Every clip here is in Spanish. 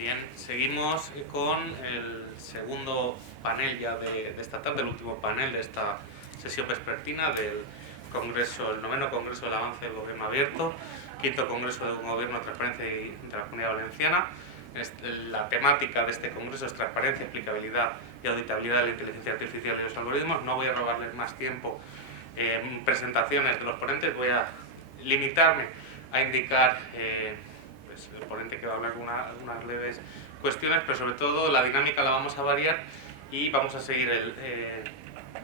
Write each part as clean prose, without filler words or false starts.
Bien, seguimos con el segundo panel ya de esta tarde, el último panel de esta sesión vespertina del Congreso, el 9º Congreso del Avance del Gobierno Abierto, 5º Congreso de Gobierno, Transparencia de la Comunidad Valenciana. La temática de este Congreso es transparencia, aplicabilidad y auditabilidad de la inteligencia artificial y los algoritmos. No voy a robarles más tiempo en presentaciones de los ponentes, voy a limitarme a indicar el ponente que va a hablar unas leves cuestiones, pero sobre todo la dinámica la vamos a variar y vamos a seguir,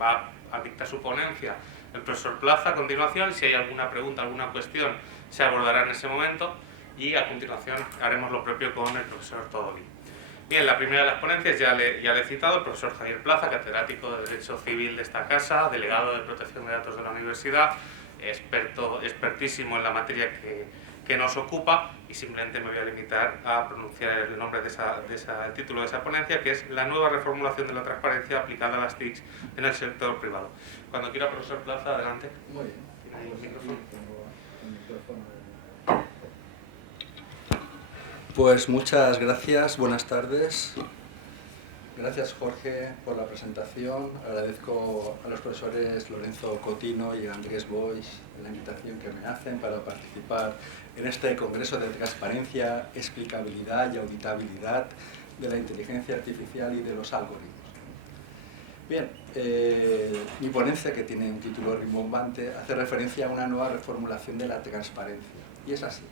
va a dictar su ponencia el profesor Plaza a continuación. Si hay alguna pregunta, alguna cuestión, se abordará en ese momento y a continuación haremos lo propio con el profesor Todoli. Bien, la primera de las ponencias ya le he citado, el profesor Javier Plaza, catedrático de Derecho Civil de esta casa, delegado de Protección de Datos de la Universidad, expertísimo en la materia que nos ocupa, y simplemente me voy a limitar a pronunciar el nombre el título de esa ponencia, que es la nueva reformulación de la transparencia aplicada a las TICs en el sector privado. Cuando quiera, profesor Plaza, adelante. Muy bien. ¿Tiene ahí el micrófono? Pues muchas gracias, buenas tardes. Gracias, Jorge, por la presentación. Agradezco a los profesores Lorenzo Cotino y Andrés Boix la invitación que me hacen para participar en este Congreso de Transparencia, Explicabilidad y Auditabilidad de la Inteligencia Artificial y de los Algoritmos. Bien, mi ponencia, que tiene un título rimbombante, hace referencia a una nueva reformulación de la transparencia. Y es así,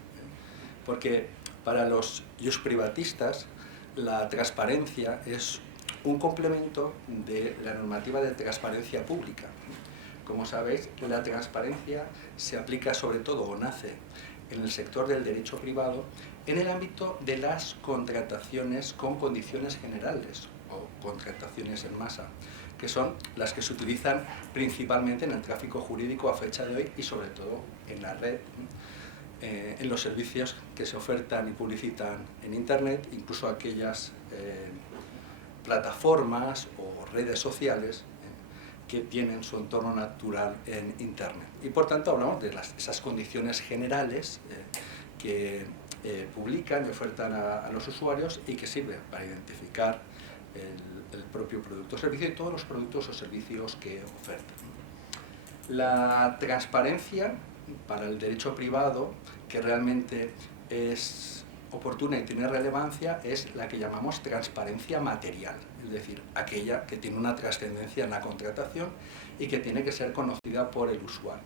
porque para los privatistas la transparencia es un complemento de la normativa de transparencia pública. Como sabéis, la transparencia se aplica sobre todo, o nace en el sector del derecho privado, en el ámbito de las contrataciones con condiciones generales o contrataciones en masa, que son las que se utilizan principalmente en el tráfico jurídico a fecha de hoy y sobre todo en la red, en los servicios que se ofertan y publicitan en Internet, incluso aquellas plataformas o redes sociales que tienen su entorno natural en Internet. Y por tanto hablamos de esas condiciones generales que publican y ofertan a los usuarios y que sirven para identificar el propio producto o servicio y todos los productos o servicios que ofertan. La transparencia para el derecho privado, que realmente es oportuna y tiene relevancia, es la que llamamos transparencia material, es decir, aquella que tiene una trascendencia en la contratación y que tiene que ser conocida por el usuario,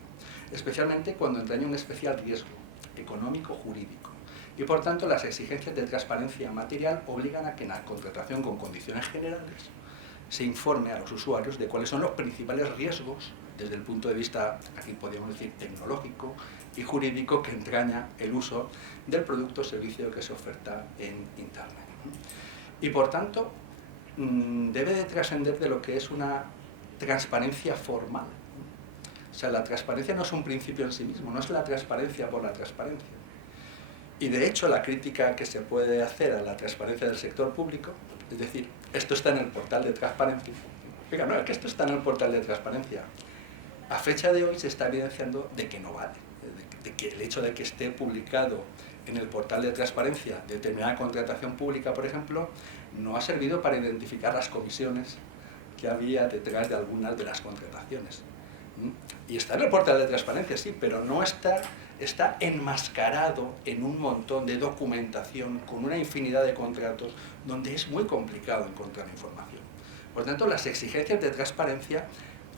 especialmente cuando entraña un especial riesgo económico jurídico. Y por tanto las exigencias de transparencia material obligan a que en la contratación con condiciones generales se informe a los usuarios de cuáles son los principales riesgos desde el punto de vista, aquí podríamos decir, tecnológico y jurídico, que entraña el uso del producto o servicio que se oferta en Internet. Y por tanto, debe de trascender de lo que es una transparencia formal. O sea, la transparencia no es un principio en sí mismo, no es la transparencia por la transparencia. Y de hecho, la crítica que se puede hacer a la transparencia del sector público, es decir, esto está en el portal de transparencia. Oiga, no, es que esto está en el portal de transparencia. A fecha de hoy se está evidenciando de que no vale, de que el hecho de que esté publicado en el portal de transparencia determinada contratación pública, por ejemplo, no ha servido para identificar las comisiones que había detrás de algunas de las contrataciones. Y está en el portal de transparencia, sí, pero no está enmascarado en un montón de documentación con una infinidad de contratos donde es muy complicado encontrar información. Por tanto, las exigencias de transparencia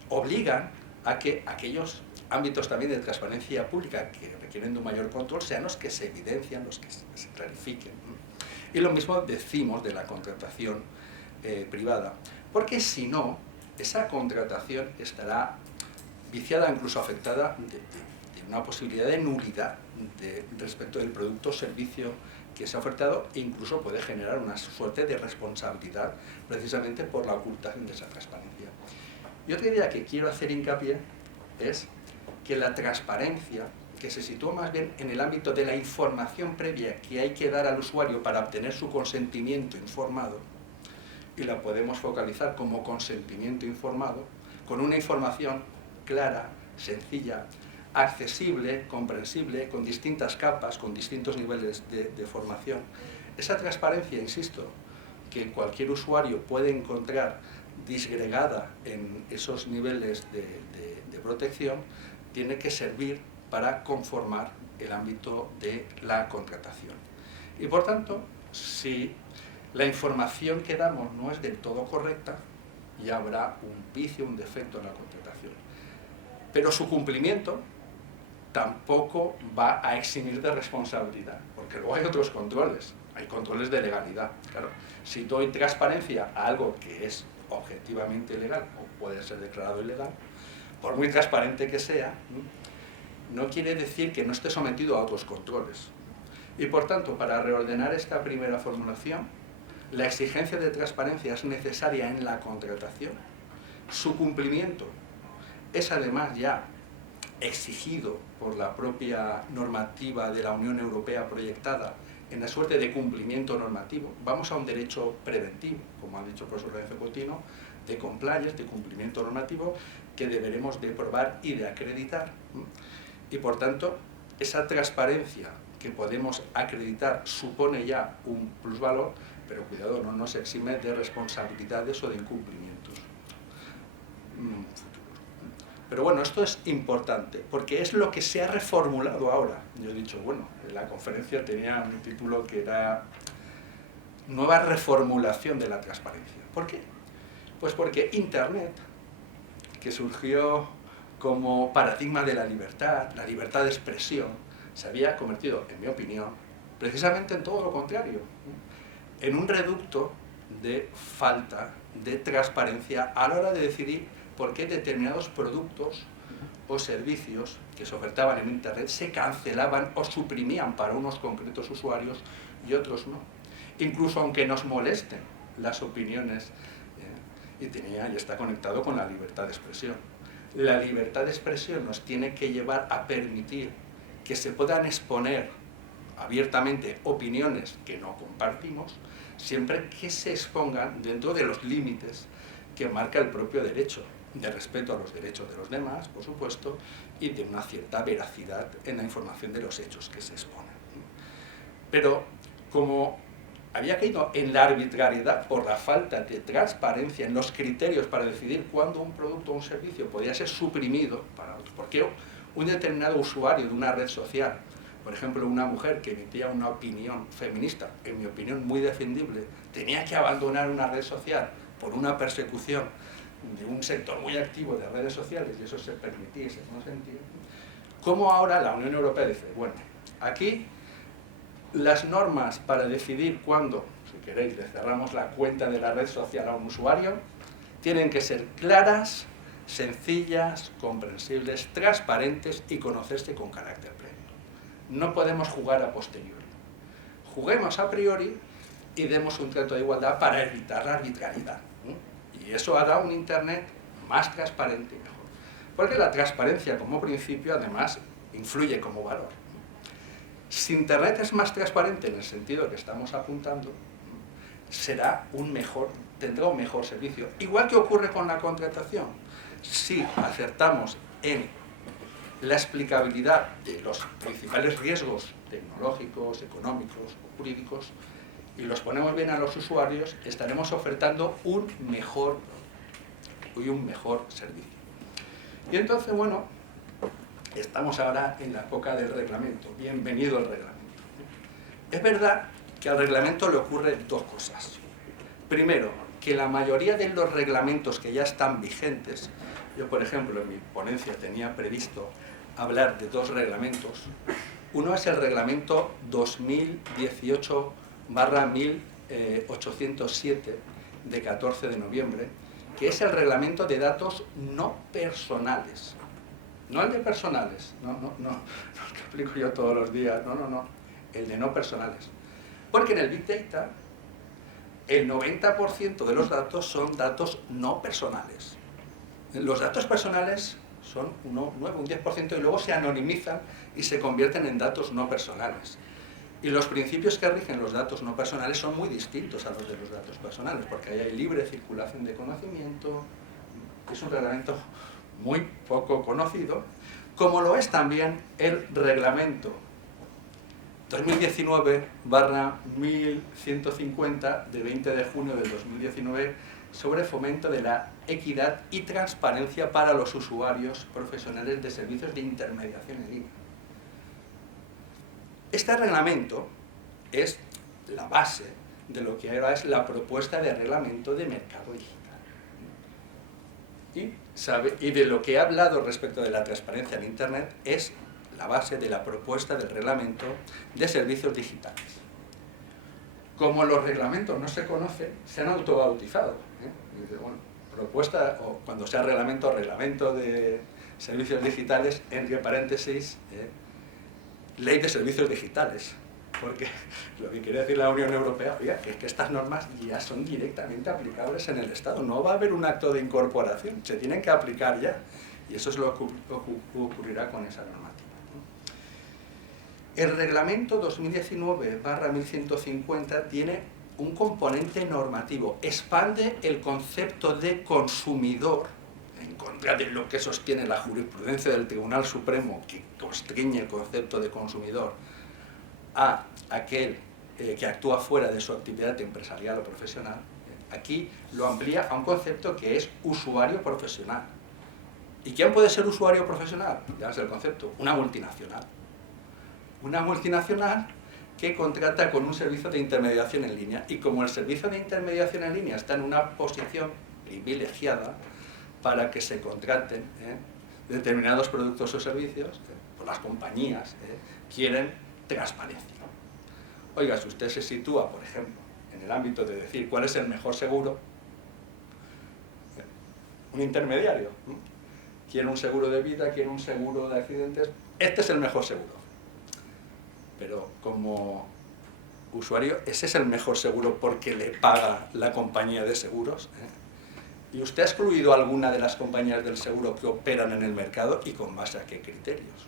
obligan a que aquellos ámbitos también de transparencia pública que requieren de un mayor control sean los que se evidencian, los que se clarifiquen. Y lo mismo decimos de la contratación privada, porque si no, esa contratación estará viciada, incluso afectada de una posibilidad de nulidad respecto del producto o servicio que se ha ofertado, e incluso puede generar una suerte de responsabilidad precisamente por la ocultación de esa transparencia. Y otra idea que quiero hacer hincapié es que la transparencia, que se sitúa más bien en el ámbito de la información previa que hay que dar al usuario para obtener su consentimiento informado, y la podemos focalizar como consentimiento informado, con una información clara, sencilla, accesible, comprensible, con distintas capas, con distintos niveles de formación. Esa transparencia, insisto, que cualquier usuario puede encontrar disgregada en esos niveles de protección, tiene que servir para conformar el ámbito de la contratación. Y por tanto, si la información que damos no es del todo correcta, ya habrá un vicio, un defecto en la contratación. Pero su cumplimiento tampoco va a eximir de responsabilidad, porque luego hay otros controles, hay controles de legalidad. Claro, si doy transparencia a algo que es objetivamente ilegal o puede ser declarado ilegal, por muy transparente que sea, no quiere decir que no esté sometido a otros controles. Y por tanto, para reordenar esta primera formulación, la exigencia de transparencia es necesaria en la contratación. Su cumplimiento es además ya exigido por la propia normativa de la Unión Europea proyectada en la suerte de cumplimiento normativo. Vamos a un derecho preventivo, como ha dicho el profesor Lorenzo Coutinho, de compliance, de cumplimiento normativo, que deberemos de probar y de acreditar. Y por tanto, esa transparencia que podemos acreditar supone ya un plusvalor, pero cuidado, no nos exime de responsabilidades o de incumplimientos futuros. Pero bueno, esto es importante, porque es lo que se ha reformulado ahora. Yo he dicho, bueno, la conferencia tenía un título que era Nueva reformulación de la transparencia. ¿Por qué? Pues porque Internet, que surgió como paradigma de la libertad de expresión, se había convertido, en mi opinión, precisamente en todo lo contrario, en un reducto de falta de transparencia a la hora de decidir por qué determinados productos o servicios que se ofertaban en Internet se cancelaban o suprimían para unos concretos usuarios y otros no. Incluso aunque nos molesten las opiniones, y está conectado con la libertad de expresión. La libertad de expresión nos tiene que llevar a permitir que se puedan exponer abiertamente opiniones que no compartimos, siempre que se expongan dentro de los límites que marca el propio derecho, de respeto a los derechos de los demás, por supuesto, y de una cierta veracidad en la información de los hechos que se exponen. Pero como había caído en la arbitrariedad por la falta de transparencia en los criterios para decidir cuándo un producto o un servicio podía ser suprimido para otros, porque un determinado usuario de una red social, por ejemplo una mujer que emitía una opinión feminista, en mi opinión muy defendible, tenía que abandonar una red social por una persecución de un sector muy activo de redes sociales, y eso se permitía y se consentía, ¿cómo ahora la Unión Europea dice, bueno, aquí las normas para decidir cuándo, si queréis, le cerramos la cuenta de la red social a un usuario, tienen que ser claras, sencillas, comprensibles, transparentes y conocerse con carácter previo. No podemos jugar a posteriori. Juguemos a priori y demos un trato de igualdad para evitar la arbitrariedad. Y eso hará un Internet más transparente y mejor. Porque la transparencia como principio, además, influye como valor. Si Internet es más transparente en el sentido que estamos apuntando, tendrá un mejor servicio. Igual que ocurre con la contratación. Si acertamos en la explicabilidad de los principales riesgos tecnológicos, económicos o jurídicos, y los ponemos bien a los usuarios, estaremos ofertando un mejor servicio. Y entonces, bueno, estamos ahora en la época del reglamento. Bienvenido al reglamento. Es verdad que al reglamento le ocurren dos cosas. Primero, que la mayoría de los reglamentos que ya están vigentes, yo por ejemplo en mi ponencia tenía previsto hablar de dos reglamentos. Uno es el reglamento 2018/1807 de 14 de noviembre, que es el reglamento de datos no personales. No el de personales, no, el que aplico yo todos los días, no, el de no personales. Porque en el Big Data, el 90% de los datos son datos no personales. Los datos personales son un 10%, y luego se anonimizan y se convierten en datos no personales. Y los principios que rigen los datos no personales son muy distintos a los de los datos personales, porque ahí hay libre circulación de conocimiento. Es un reglamento muy poco conocido, como lo es también el reglamento 2019/1150 de 20 de junio del 2019 sobre fomento de la equidad y transparencia para los usuarios profesionales de servicios de intermediación en línea. Este reglamento es la base de lo que ahora es la propuesta de reglamento de mercado digital. Y de lo que he hablado respecto de la transparencia en Internet es la base de la propuesta del reglamento de servicios digitales. Como los reglamentos no se conocen, se han autobautizado. Dice, bueno, propuesta, o cuando sea reglamento de servicios digitales, entre paréntesis, ley de servicios digitales. Porque lo que quiere decir la Unión Europea, oiga, es que estas normas ya son directamente aplicables en el Estado. No va a haber un acto de incorporación, se tienen que aplicar ya. Y eso es lo que ocurrirá con esa normativa. El reglamento 2019/1150 tiene un componente normativo. Expande el concepto de consumidor, en contra de lo que sostiene la jurisprudencia del Tribunal Supremo, que constriñe el concepto de consumidor a aquel que actúa fuera de su actividad empresarial o profesional. Aquí lo amplía a un concepto que es usuario profesional. ¿Y quién puede ser usuario profesional? Ya es el concepto, una multinacional. Una multinacional que contrata con un servicio de intermediación en línea, y como el servicio de intermediación en línea está en una posición privilegiada para que se contraten determinados productos o servicios, pues las compañías quieren transparencia. Oiga, si usted se sitúa, por ejemplo, en el ámbito de decir cuál es el mejor seguro, un intermediario, quiere un seguro de vida, quiere un seguro de accidentes, este es el mejor seguro. Pero como usuario, ese es el mejor seguro porque le paga la compañía de seguros. ¿Y usted ha excluido alguna de las compañías del seguro que operan en el mercado y con base a qué criterios?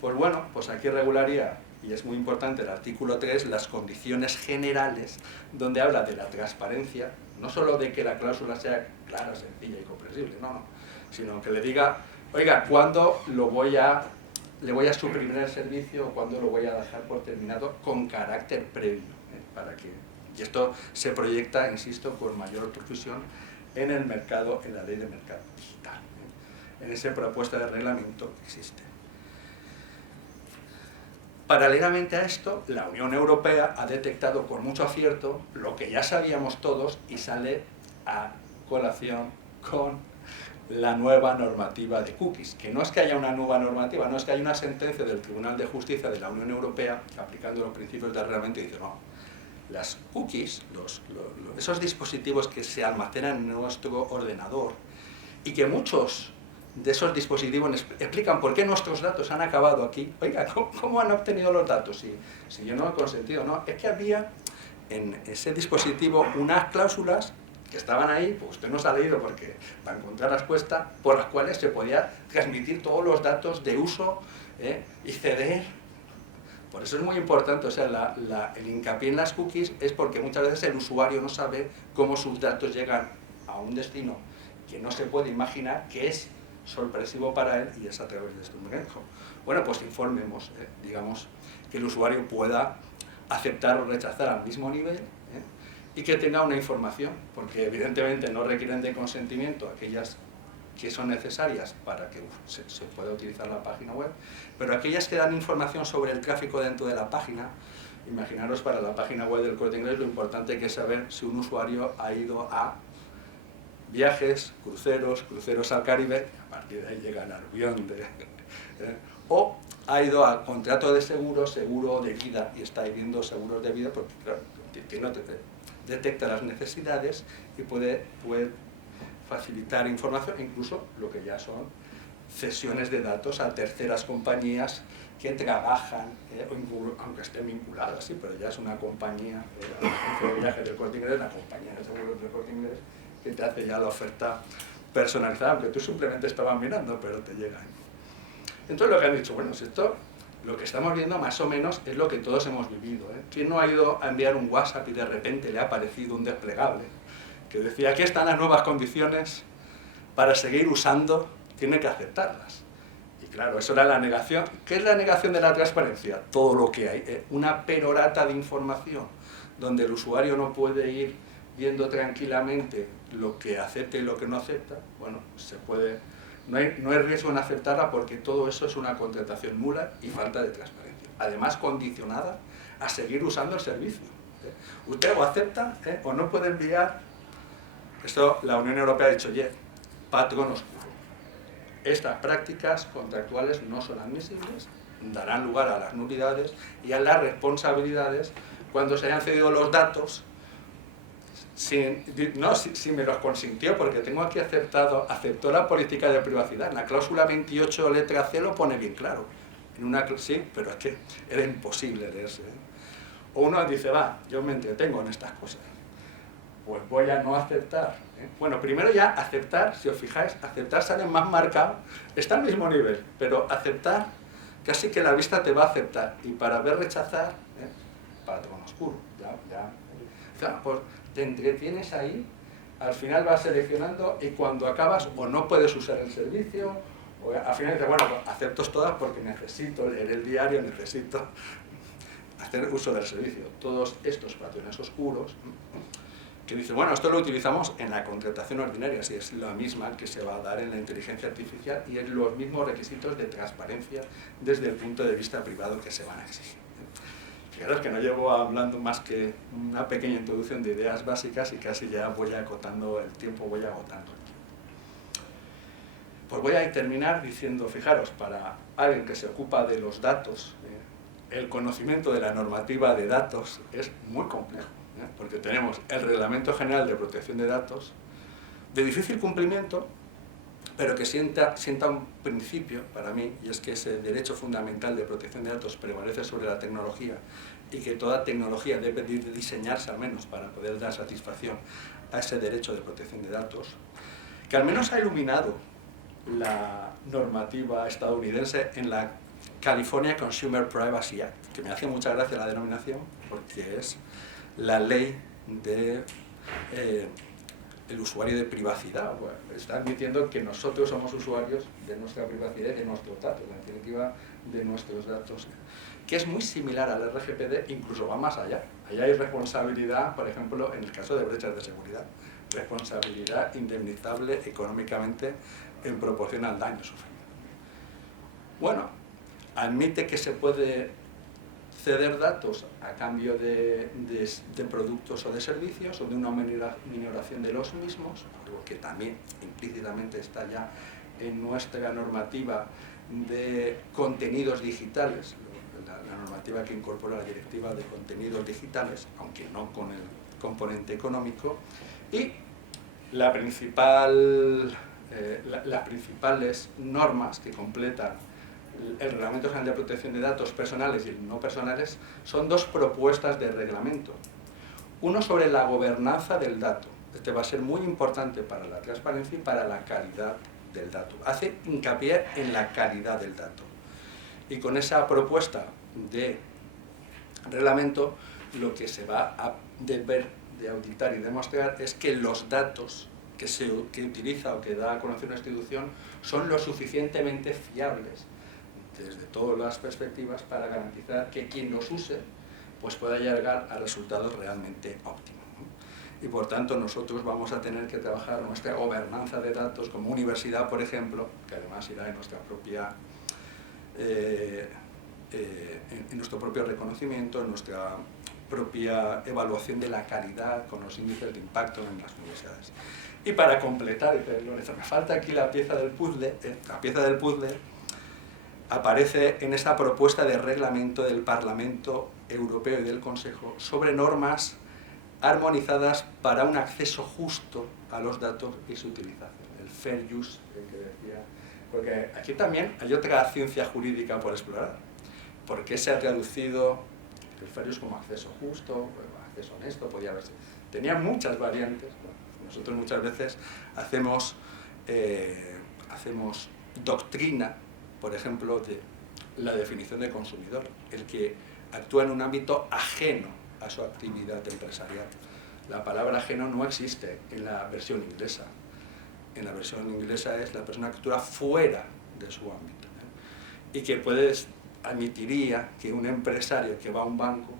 Pues bueno, pues aquí regularía, y es muy importante el artículo 3, las condiciones generales, donde habla de la transparencia, no solo de que la cláusula sea clara, sencilla y comprensible, no, sino que le diga, oiga, ¿cuándo le voy a suprimir el servicio o cuándo lo voy a dejar por terminado con carácter previo? Y esto se proyecta, insisto, con mayor profusión en el mercado, en la ley de mercado digital. En esa propuesta de reglamento existe. Paralelamente a esto, la Unión Europea ha detectado con mucho acierto lo que ya sabíamos todos y sale a colación con la nueva normativa de cookies, que no es que haya una nueva normativa, no es que haya una sentencia del Tribunal de Justicia de la Unión Europea aplicando los principios del reglamento y dice, no, las cookies, esos dispositivos que se almacenan en nuestro ordenador y que muchos de esos dispositivos explican por qué nuestros datos han acabado aquí. Oiga, ¿cómo han obtenido los datos? Si yo no he consentido, no, es que había en ese dispositivo unas cláusulas que estaban ahí, pues usted no se ha leído porque va a encontrar respuesta, por las cuales se podía transmitir todos los datos de uso y ceder. Por eso es muy importante, o sea, el hincapié en las cookies es porque muchas veces el usuario no sabe cómo sus datos llegan a un destino que no se puede imaginar, que es sorpresivo para él y es a través de este mecanismo. Bueno, pues informemos, digamos, que el usuario pueda aceptar o rechazar al mismo nivel y que tenga una información, porque evidentemente no requieren de consentimiento aquellas que son necesarias para que se pueda utilizar la página web, pero aquellas que dan información sobre el tráfico dentro de la página. Imaginaros para la página web del Corte Inglés lo importante que es saber si un usuario ha ido a viajes, cruceros al Caribe, a partir de ahí llega al avión, o ha ido a contrato de seguro de vida, y está viendo seguros de vida porque, claro, detecta las necesidades y puede facilitar información, incluso lo que ya son cesiones de datos a terceras compañías que trabajan, aunque estén vinculadas, sí, pero ya es una compañía, la agencia de viajes del Corte Inglés, la compañía de seguros del Corte Inglés, que te hace ya la oferta personalizada, aunque tú simplemente estabas mirando, pero te llega. Entonces lo que han dicho, bueno, si esto, lo que estamos viendo más o menos es lo que todos hemos vivido. ¿Quién no ha ido a enviar un WhatsApp y de repente le ha aparecido un desplegable que decía, aquí están las nuevas condiciones para seguir usando, tiene que aceptarlas? Y Claro, eso era la negación. ¿Qué es la negación de la transparencia? Todo lo que hay. Una perorata de información, donde el usuario no puede ir viendo tranquilamente lo que acepta y lo que no acepta. Bueno, se puede... No hay riesgo en aceptarla porque todo eso es una contratación nula y falta de transparencia. Además, condicionada a seguir usando el servicio. Usted o acepta o no puede enviar. Esto la Unión Europea ha dicho, oye, patrón oscuro. Estas prácticas contractuales no son admisibles, darán lugar a las nulidades y a las responsabilidades cuando se hayan cedido los datos sin me los consintió, porque tengo aquí aceptó la política de privacidad. En la cláusula 28 letra C lo pone bien claro. Sí, pero es que era imposible leerse. O uno dice, va, yo me entretengo en estas cosas, pues voy a no aceptar. Bueno, primero ya aceptar, si os fijáis, aceptar sale más marcado, está al mismo nivel, pero aceptar, casi que la vista te va a aceptar. Y para ver rechazar, patrón oscuro, o sea, pues te entretienes ahí, al final vas seleccionando y cuando acabas o no puedes usar el servicio, o al final dices, bueno, pues acepto todas porque necesito leer el diario, necesito hacer uso del servicio. Todos estos patrones oscuros, que dice, bueno, esto lo utilizamos en la contratación ordinaria, si es la misma que se va a dar en la inteligencia artificial y es los mismos requisitos de transparencia desde el punto de vista privado que se van a exigir. Fijaros que no llevo hablando más que una pequeña introducción de ideas básicas y casi ya voy acotando el tiempo, voy agotando el tiempo. Pues voy a terminar diciendo, fijaros, para alguien que se ocupa de los datos, el conocimiento de la normativa de datos es muy complejo, porque tenemos el Reglamento General de Protección de Datos, de difícil cumplimiento, pero que sienta un principio para mí, y es que ese derecho fundamental de protección de datos prevalece sobre la tecnología y que toda tecnología debe de diseñarse al menos para poder dar satisfacción a ese derecho de protección de datos, que al menos ha iluminado la normativa estadounidense en la California Consumer Privacy Act, que me hace mucha gracia la denominación porque es la ley de el usuario de privacidad. Bueno, está admitiendo que nosotros somos usuarios de nuestra privacidad y de nuestros datos, en definitiva de nuestros datos, que es muy similar al RGPD, incluso va más allá. Allá hay responsabilidad, por ejemplo, en el caso de brechas de seguridad, responsabilidad indemnizable económicamente en proporción al daño sufrido. Bueno, admite que se puede ceder datos a cambio de productos o de servicios o de una minoración de los mismos, algo que también implícitamente está ya en nuestra normativa de contenidos digitales, la normativa que incorpora la directiva de contenidos digitales, aunque no con el componente económico, y las principales normas que completan el Reglamento General de Protección de Datos personales y no personales son dos propuestas de reglamento. Uno sobre la gobernanza del dato. Este va a ser muy importante para la transparencia y para la calidad del dato. Hace hincapié en la calidad del dato. Y con esa propuesta de reglamento, lo que se va a deber de auditar y demostrar es que los datos que utiliza o que da a conocer una institución son lo suficientemente fiables desde todas las perspectivas para garantizar que quien los use pues pueda llegar a resultados realmente óptimos. Y por tanto nosotros vamos a tener que trabajar nuestra gobernanza de datos como universidad, por ejemplo, que además irá en nuestra propia en nuestro propio reconocimiento, en nuestra propia evaluación de la calidad con los índices de impacto en las universidades. Y para completar, me falta aquí la pieza del puzzle, aparece en esa propuesta de reglamento del Parlamento Europeo y del Consejo sobre normas armonizadas para un acceso justo a los datos y su utilización, el fair use que decía, porque aquí también hay otra ciencia jurídica por explorar. ¿Por qué se ha traducido el fair use como acceso justo, acceso honesto? Podía haberse. Tenía muchas variantes. Bueno, nosotros muchas veces hacemos doctrina, por ejemplo, de la definición de consumidor, el que actúa en un ámbito ajeno a su actividad empresarial. La palabra ajeno no existe en la versión inglesa. En la versión inglesa es la persona que actúa fuera de su ámbito. y que admitiría que un empresario que va a un banco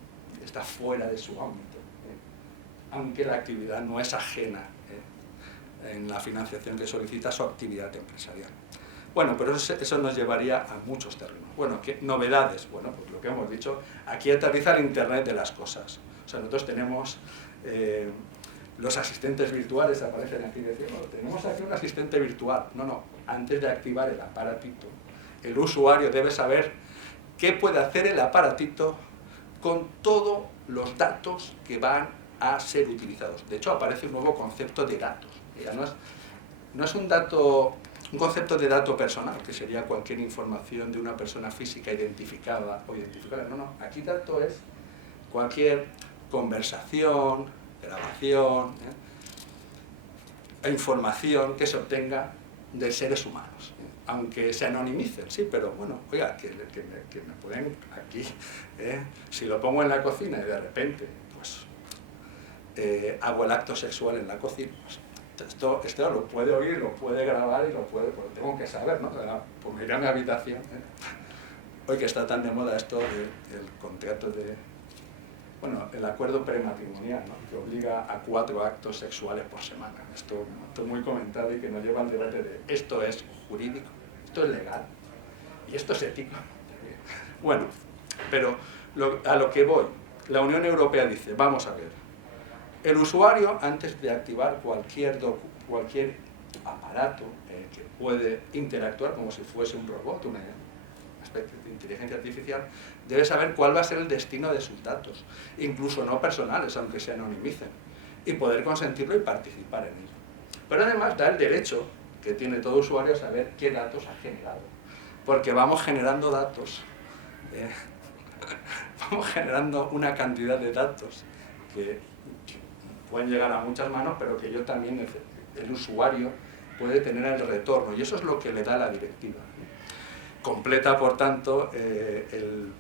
está fuera de su ámbito, aunque la actividad no es ajena en la financiación que solicita su actividad empresarial. Bueno, pero eso nos llevaría a muchos terrenos. Bueno, ¿qué novedades? Bueno, pues lo que hemos dicho, aquí aterriza el Internet de las cosas. O sea, nosotros tenemos los asistentes virtuales, aparecen aquí, decimos, tenemos aquí un asistente virtual. No, antes de activar el aparatito, el usuario debe saber qué puede hacer el aparatito con todos los datos que van a ser utilizados. De hecho, aparece un nuevo concepto de datos. Ya no es un concepto de dato personal, que sería cualquier información de una persona física identificada o identificada. No, aquí dato es cualquier conversación, grabación, información que se obtenga de seres humanos. Aunque se anonimicen, sí, pero bueno, oiga, que me pueden aquí, si lo pongo en la cocina y de repente, pues, hago el acto sexual en la cocina, pues, esto lo puede oír, lo puede grabar y lo tengo que saber, ¿no? Pues me iré a mi habitación. Hoy que está tan de moda esto del contrato bueno, el acuerdo prematrimonial, ¿no? Que obliga a 4 actos sexuales por semana. Esto muy comentado y que nos lleva al debate de esto es jurídico, esto es legal y esto es ético. Bueno, pero a lo que voy, la Unión Europea dice, vamos a ver, el usuario, antes de activar cualquier aparato que puede interactuar como si fuese un robot, una especie de inteligencia artificial, debe saber cuál va a ser el destino de sus datos, incluso no personales, aunque se anonimicen, y poder consentirlo y participar en ello. Pero además da el derecho que tiene todo usuario a saber qué datos ha generado, porque vamos generando datos, vamos generando una cantidad de datos que pueden llegar a muchas manos, pero que yo también, el usuario, puede tener el retorno, y eso es lo que le da la directiva. Completa, por tanto,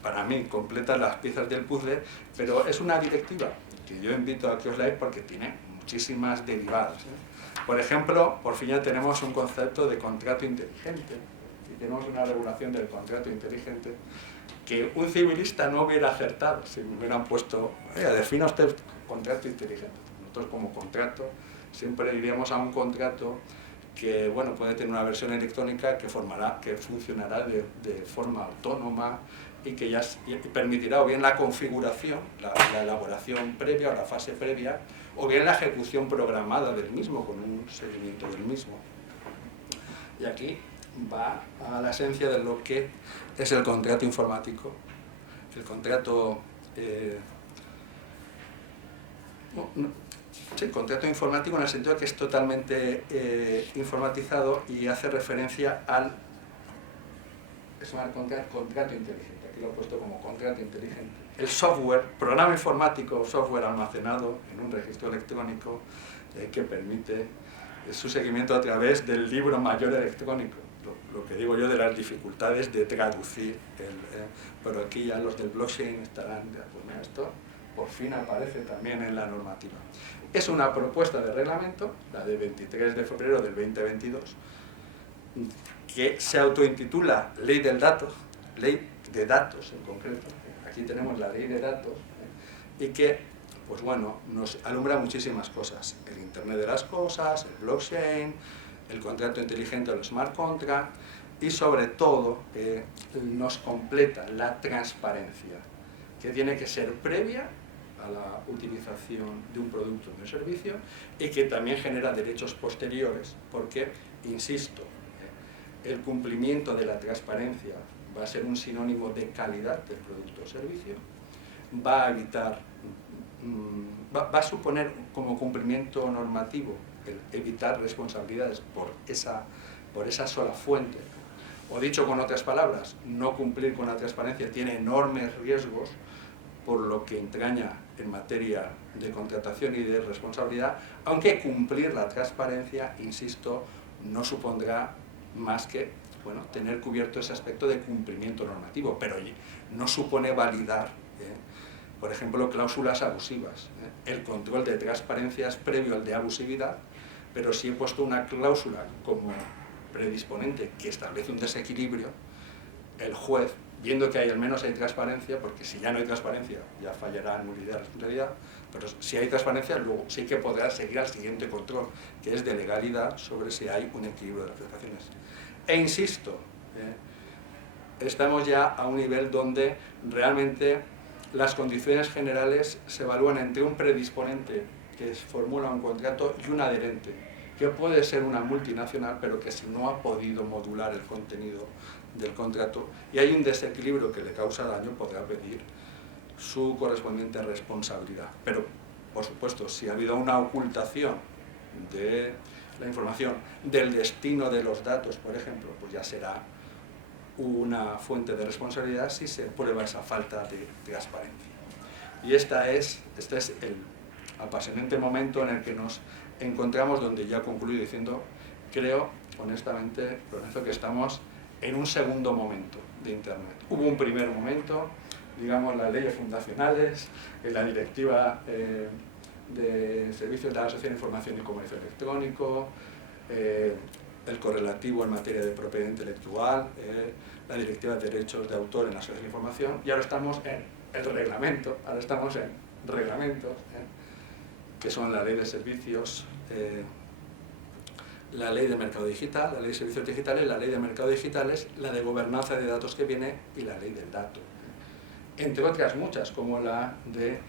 para mí, completa las piezas del puzzle, pero es una directiva que yo invito a que os leáis porque tiene muchísimas derivadas. Por ejemplo, por fin ya tenemos un concepto de contrato inteligente, y tenemos una regulación del contrato inteligente que un civilista no hubiera acertado si me hubieran puesto, defina usted contrato inteligente. Nosotros como contrato siempre iríamos a un contrato que bueno, puede tener una versión electrónica que funcionará de forma autónoma y que ya permitirá o bien la configuración, la elaboración previa o la fase previa, o bien la ejecución programada del mismo, con un seguimiento del mismo. Y aquí va a la esencia de lo que es el contrato informático, el contrato... Sí, contrato informático en el sentido de que es totalmente informatizado y hace referencia al contrato inteligente. Aquí lo he puesto como contrato inteligente. El software, programa informático, software almacenado en un registro electrónico que permite su seguimiento a través del libro mayor electrónico. Lo que digo yo de las dificultades de traducir, pero aquí ya los del blockchain estarán de acuerdo. Esto por fin aparece también en la normativa. Es una propuesta de reglamento, la de 23 de febrero del 2022, que se autointitula Ley del Dato, Ley de Datos en concreto. Aquí tenemos la Ley de Datos, y que, pues bueno, nos alumbra muchísimas cosas. El Internet de las Cosas, el blockchain, el contrato inteligente o el smart contract, y sobre todo nos completa la transparencia, que tiene que ser previa a la utilización de un producto o de un servicio y que también genera derechos posteriores porque, insisto, el cumplimiento de la transparencia va a ser un sinónimo de calidad del producto o servicio, va a evitar, va a suponer como cumplimiento normativo el evitar responsabilidades por esa sola fuente. O dicho con otras palabras, no cumplir con la transparencia tiene enormes riesgos por lo que entraña en materia de contratación y de responsabilidad, aunque cumplir la transparencia, insisto, no supondrá más que tener cubierto ese aspecto de cumplimiento normativo, pero no supone validar, por ejemplo, cláusulas abusivas. El control de transparencia es previo al de abusividad, pero si he puesto una cláusula como predisponente que establece un desequilibrio, el juez, viendo que al menos hay transparencia, porque si ya no hay transparencia, ya fallará en nulidad de responsabilidad, pero si hay transparencia, luego sí que podrá seguir al siguiente control, que es de legalidad, sobre si hay un equilibrio de las prestaciones. E insisto, estamos ya a un nivel donde realmente las condiciones generales se evalúan entre un predisponente que formula un contrato y un adherente, que puede ser una multinacional, pero que si no ha podido modular el contenido del contrato y hay un desequilibrio que le causa daño, podrá pedir su correspondiente responsabilidad. Pero, por supuesto, si ha habido una ocultación de la información, del destino de los datos, por ejemplo, pues ya será una fuente de responsabilidad si se prueba esa falta de transparencia. Y este es el apasionante momento en el que nos encontramos, donde ya concluyo diciendo, creo, honestamente, Lorenzo, que estamos en un segundo momento de Internet. Hubo un primer momento, digamos, las leyes fundacionales, la directiva de servicios de la sociedad de información y comercio electrónico, el correlativo en materia de propiedad intelectual, la directiva de derechos de autor en la sociedad de información, y ahora estamos en el reglamento, reglamentos, que son la ley de servicios, la ley de mercado digital, la ley de servicios digitales, la ley de mercado digitales, la de gobernanza de datos que viene y la ley del dato. Entre otras muchas, como la de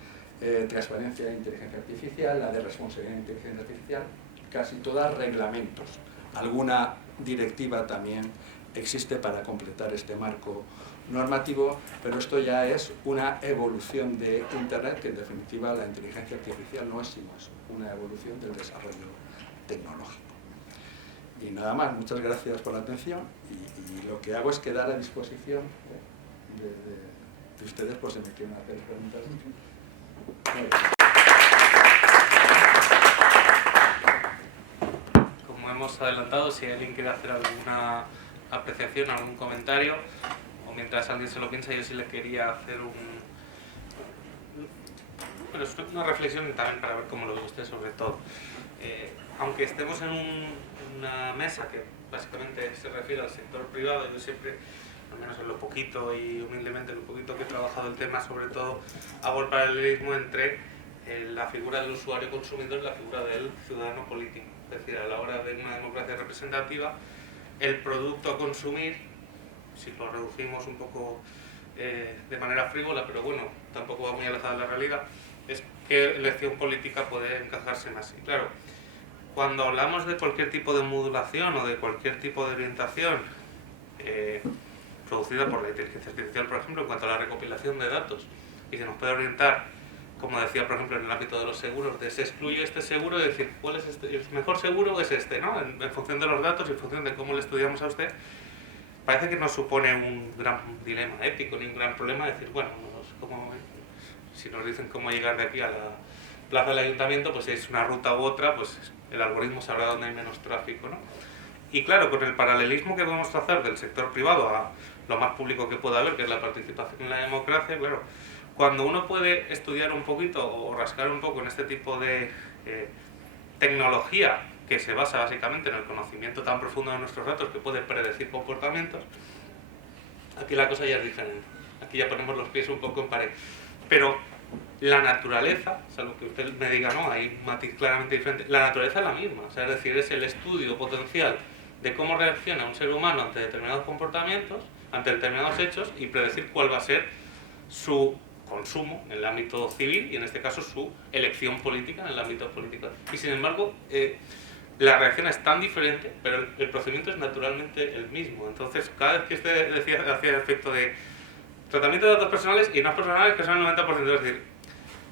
transparencia e inteligencia artificial, la de responsabilidad e inteligencia artificial, casi todas reglamentos. Alguna directiva también existe para completar este marco normativo, pero esto ya es una evolución de Internet, que en definitiva la inteligencia artificial no es sino una evolución del desarrollo tecnológico. Y nada más, muchas gracias por la atención y lo que hago es quedar a disposición de ustedes por si me quieren hacer preguntas. Como hemos adelantado, si alguien quiere hacer alguna apreciación, algún comentario, o mientras alguien se lo piensa, yo sí le quería hacer una reflexión también para ver cómo lo ve usted sobre todo. Aunque estemos en una mesa que básicamente se refiere al sector privado, yo siempre, al menos en lo poquito y humildemente en lo poquito que he trabajado el tema, sobre todo hago el paralelismo entre la figura del usuario consumidor y la figura del ciudadano político. Es decir, a la hora de una democracia representativa, el producto a consumir, si lo reducimos un poco de manera frívola, pero bueno, tampoco va muy alejada de la realidad, es qué elección política puede encajarse más. Y claro, cuando hablamos de cualquier tipo de modulación o de cualquier tipo de orientación producida por la inteligencia artificial, por ejemplo, en cuanto a la recopilación de datos, y se nos puede orientar, como decía, por ejemplo, en el ámbito de los seguros, de se excluye este seguro y decir, ¿cuál es este? El mejor seguro es este, ¿no? En función de los datos y en función de cómo le estudiamos a usted, parece que nos supone un gran dilema ético, ni un gran problema decir, bueno, si nos dicen cómo llegar de aquí a la plaza del ayuntamiento, pues si es una ruta u otra, pues el algoritmo sabrá dónde hay menos tráfico, ¿no? Y claro, con el paralelismo que podemos hacer del sector privado a lo más público que pueda haber, que es la participación en la democracia, claro, cuando uno puede estudiar un poquito o rascar un poco en este tipo de tecnología que se basa básicamente en el conocimiento tan profundo de nuestros datos que puede predecir comportamientos, aquí la cosa ya es diferente. Aquí ya ponemos los pies un poco en pared. Pero la naturaleza, salvo que usted me diga, no, hay un matiz claramente diferente, la naturaleza es la misma, o sea, es decir, es el estudio potencial de cómo reacciona un ser humano ante determinados comportamientos, ante determinados hechos, y predecir cuál va a ser su consumo en el ámbito civil y en este caso su elección política en el ámbito político. Y sin embargo, la reacción es tan diferente, pero el procedimiento es naturalmente el mismo. Entonces, cada vez que usted hacía el efecto de tratamiento de datos personales y no personales, que son el 90%, es decir,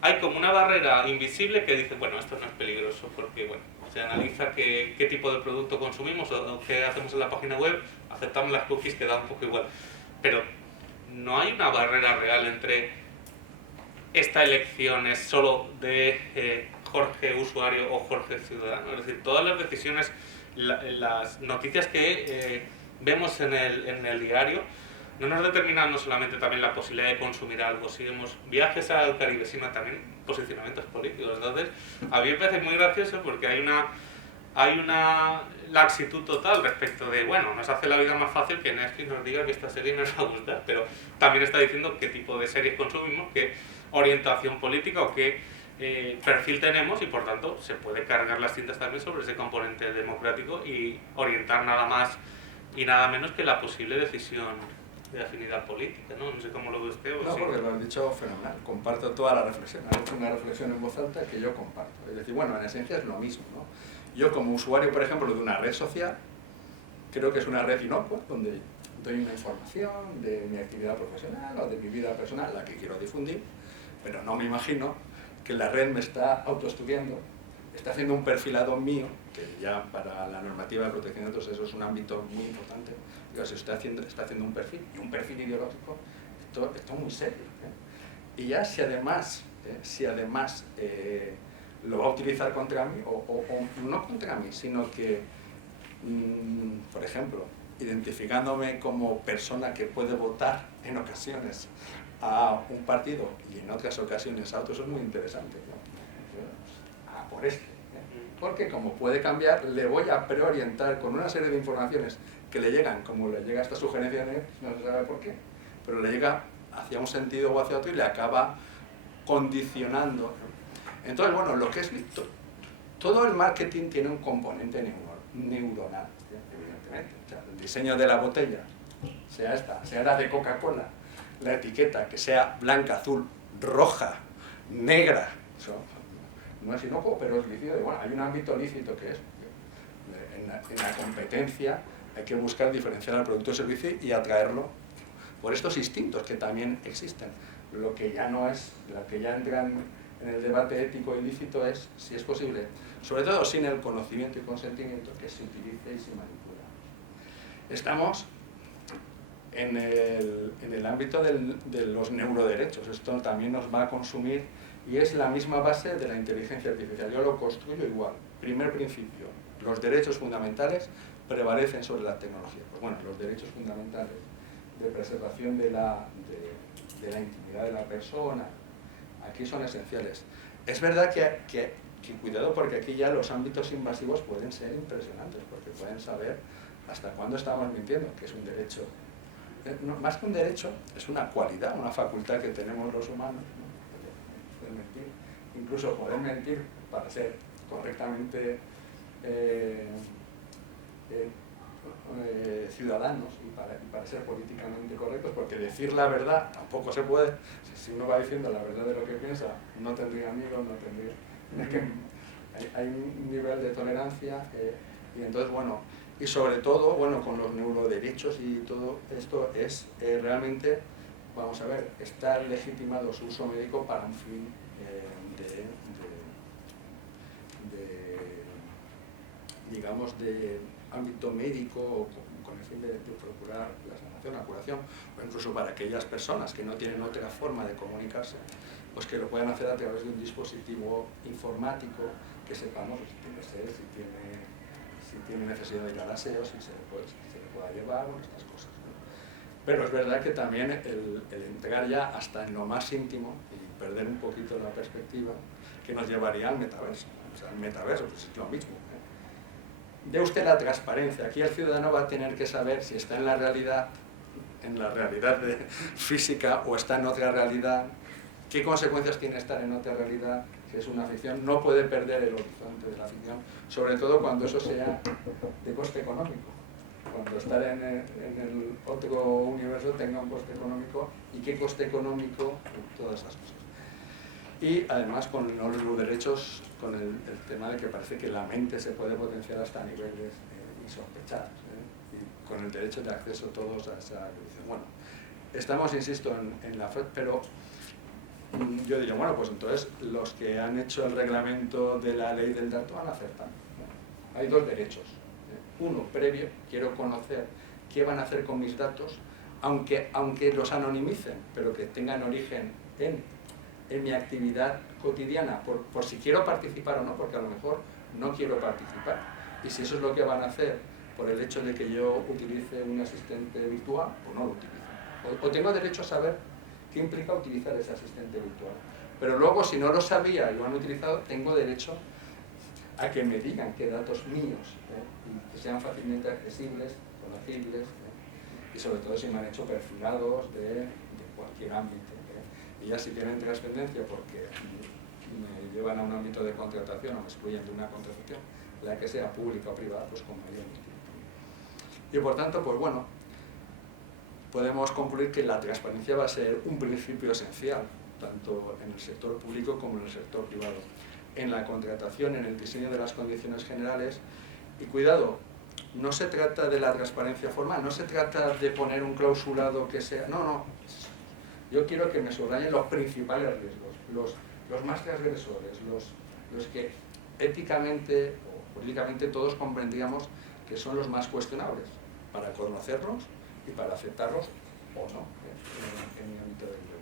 hay como una barrera invisible que dice, bueno, esto no es peligroso porque, bueno, se analiza qué tipo de producto consumimos o qué hacemos en la página web, aceptamos las cookies, que da un poco igual. Pero no hay una barrera real entre esta elección es solo de Jorge usuario o Jorge ciudadano. Es decir, todas las decisiones, las noticias que vemos en el diario, no nos determinan no solamente también la posibilidad de consumir algo, seguimos viajes al Caribe, sino también posicionamientos políticos. Entonces, a mí me parece muy gracioso porque hay una laxitud total respecto de, bueno, nos hace la vida más fácil que Netflix nos diga que esta serie nos va a gustar, pero también está diciendo qué tipo de series consumimos, qué orientación política o qué perfil tenemos, y por tanto se puede cargar las tintas también sobre ese componente democrático y orientar nada más y nada menos que la posible decisión de afinidad política, ¿no? No sé cómo lo ve usted. No, porque lo has dicho fenomenal. Comparto toda la reflexión. Has hecho una reflexión en voz alta que yo comparto. Es decir, bueno, en esencia es lo mismo, ¿no? Yo como usuario, por ejemplo, de una red social, creo que es una red inocua, donde doy una información de mi actividad profesional o de mi vida personal, la que quiero difundir, pero no me imagino que la red me está autoestudiando, está haciendo un perfilado mío, que ya para la normativa de protección de datos eso es un ámbito muy importante. Digo, si está haciendo un perfil, y un perfil ideológico, esto es muy serio, ¿eh? Y ya si además lo va a utilizar contra mí, o no contra mí, sino que, por ejemplo, identificándome como persona que puede votar en ocasiones a un partido y en otras ocasiones a otro, eso es muy interesante, ¿no? Por este, ¿eh? Porque como puede cambiar, le voy a preorientar con una serie de informaciones que le llegan, como le llega esta sugerencia, no se sabe por qué, pero le llega hacia un sentido o hacia otro y le acaba condicionando, ¿no? Entonces, bueno, lo que es todo el marketing tiene un componente neuronal, evidentemente. O sea, el diseño de la botella, sea la de Coca-Cola, la etiqueta que sea blanca, azul, roja, negra, eso no es inocuo, pero es lícito. Bueno, hay un ámbito lícito que es, en la competencia hay que buscar diferenciar el producto o servicio y atraerlo por estos instintos que también existen. Lo que ya no es, lo que ya entra en el debate ético ilícito es si es posible, sobre todo sin el conocimiento y consentimiento, que se utilice y se manipula. Estamos en el ámbito de los neuroderechos. Esto también nos va a consumir y es la misma base de la inteligencia artificial. Yo lo construyo igual. Primer principio, los derechos fundamentales prevalecen sobre la tecnología. Pues bueno, los derechos fundamentales de preservación de la intimidad de la persona, aquí son esenciales. Es verdad que cuidado, porque aquí ya los ámbitos invasivos pueden ser impresionantes, porque pueden saber hasta cuándo estamos mintiendo, que es un derecho. No, más que un derecho, es una cualidad, una facultad que tenemos los humanos, ¿no? Poder mentir, incluso poder mentir para ser correctamente ciudadanos y para ser políticamente correctos, porque decir la verdad tampoco se puede. Si uno va diciendo la verdad de lo que piensa, no tendría amigos, no tendría... Es que hay un nivel de tolerancia y entonces, bueno, y sobre todo, bueno, con los neuroderechos y todo esto es realmente, vamos a ver, está legitimado su uso médico para un fin digamos, de ámbito médico o con el fin de procurar la sanación, la curación, o incluso para aquellas personas que no tienen otra forma de comunicarse, pues que lo puedan hacer a través de un dispositivo informático que sepamos si tiene sed, si tiene necesidad de ir al aseo, si se le pueda llevar, o estas cosas, ¿no? Pero es verdad que también el entregar ya hasta en lo más íntimo y perder un poquito la perspectiva que nos llevaría al metaverso, ¿no? O sea, el metaverso pues es lo mismo, ¿eh? De usted la transparencia. Aquí el ciudadano va a tener que saber si está en la realidad física o está en otra realidad, qué consecuencias tiene estar en otra realidad, que es una ficción. No puede perder el horizonte de la ficción, sobre todo cuando eso sea de coste económico. Cuando estar en el otro universo tenga un coste económico, y qué coste económico, todas esas cosas. Y además con los derechos, con el tema de que parece que la mente se puede potenciar hasta niveles insospechados, y con el derecho de acceso todos a esa evolución. Bueno, estamos, insisto, en la FED, pero yo diría, bueno, pues entonces los que han hecho el reglamento de la ley del dato han acertado. Hay dos derechos. Uno, previo, quiero conocer qué van a hacer con mis datos, aunque los anonimicen, pero que tengan origen en mi actividad cotidiana, por si quiero participar o no, porque a lo mejor no quiero participar. Y si eso es lo que van a hacer por el hecho de que yo utilice un asistente virtual, pues no lo utilizo. O tengo derecho a saber qué implica utilizar ese asistente virtual. Pero luego, si no lo sabía y lo han utilizado, tengo derecho a que me digan qué datos míos, y que sean fácilmente accesibles, conocibles, y sobre todo si me han hecho perfilados de cualquier ámbito. Y ya si tienen trascendencia porque me llevan a un ámbito de contratación o me excluyen de una contratación, la que sea pública o privada, pues con mayor motivo. Y por tanto, pues bueno, podemos concluir que la transparencia va a ser un principio esencial, tanto en el sector público como en el sector privado, en la contratación, en el diseño de las condiciones generales. Y cuidado, no se trata de la transparencia formal, no se trata de poner un clausulado que sea... No. Yo quiero que me subrayen los principales riesgos, los más transgresores, los que éticamente o jurídicamente todos comprendíamos que son los más cuestionables, para conocerlos y para aceptarlos o no en mi ámbito de libertad.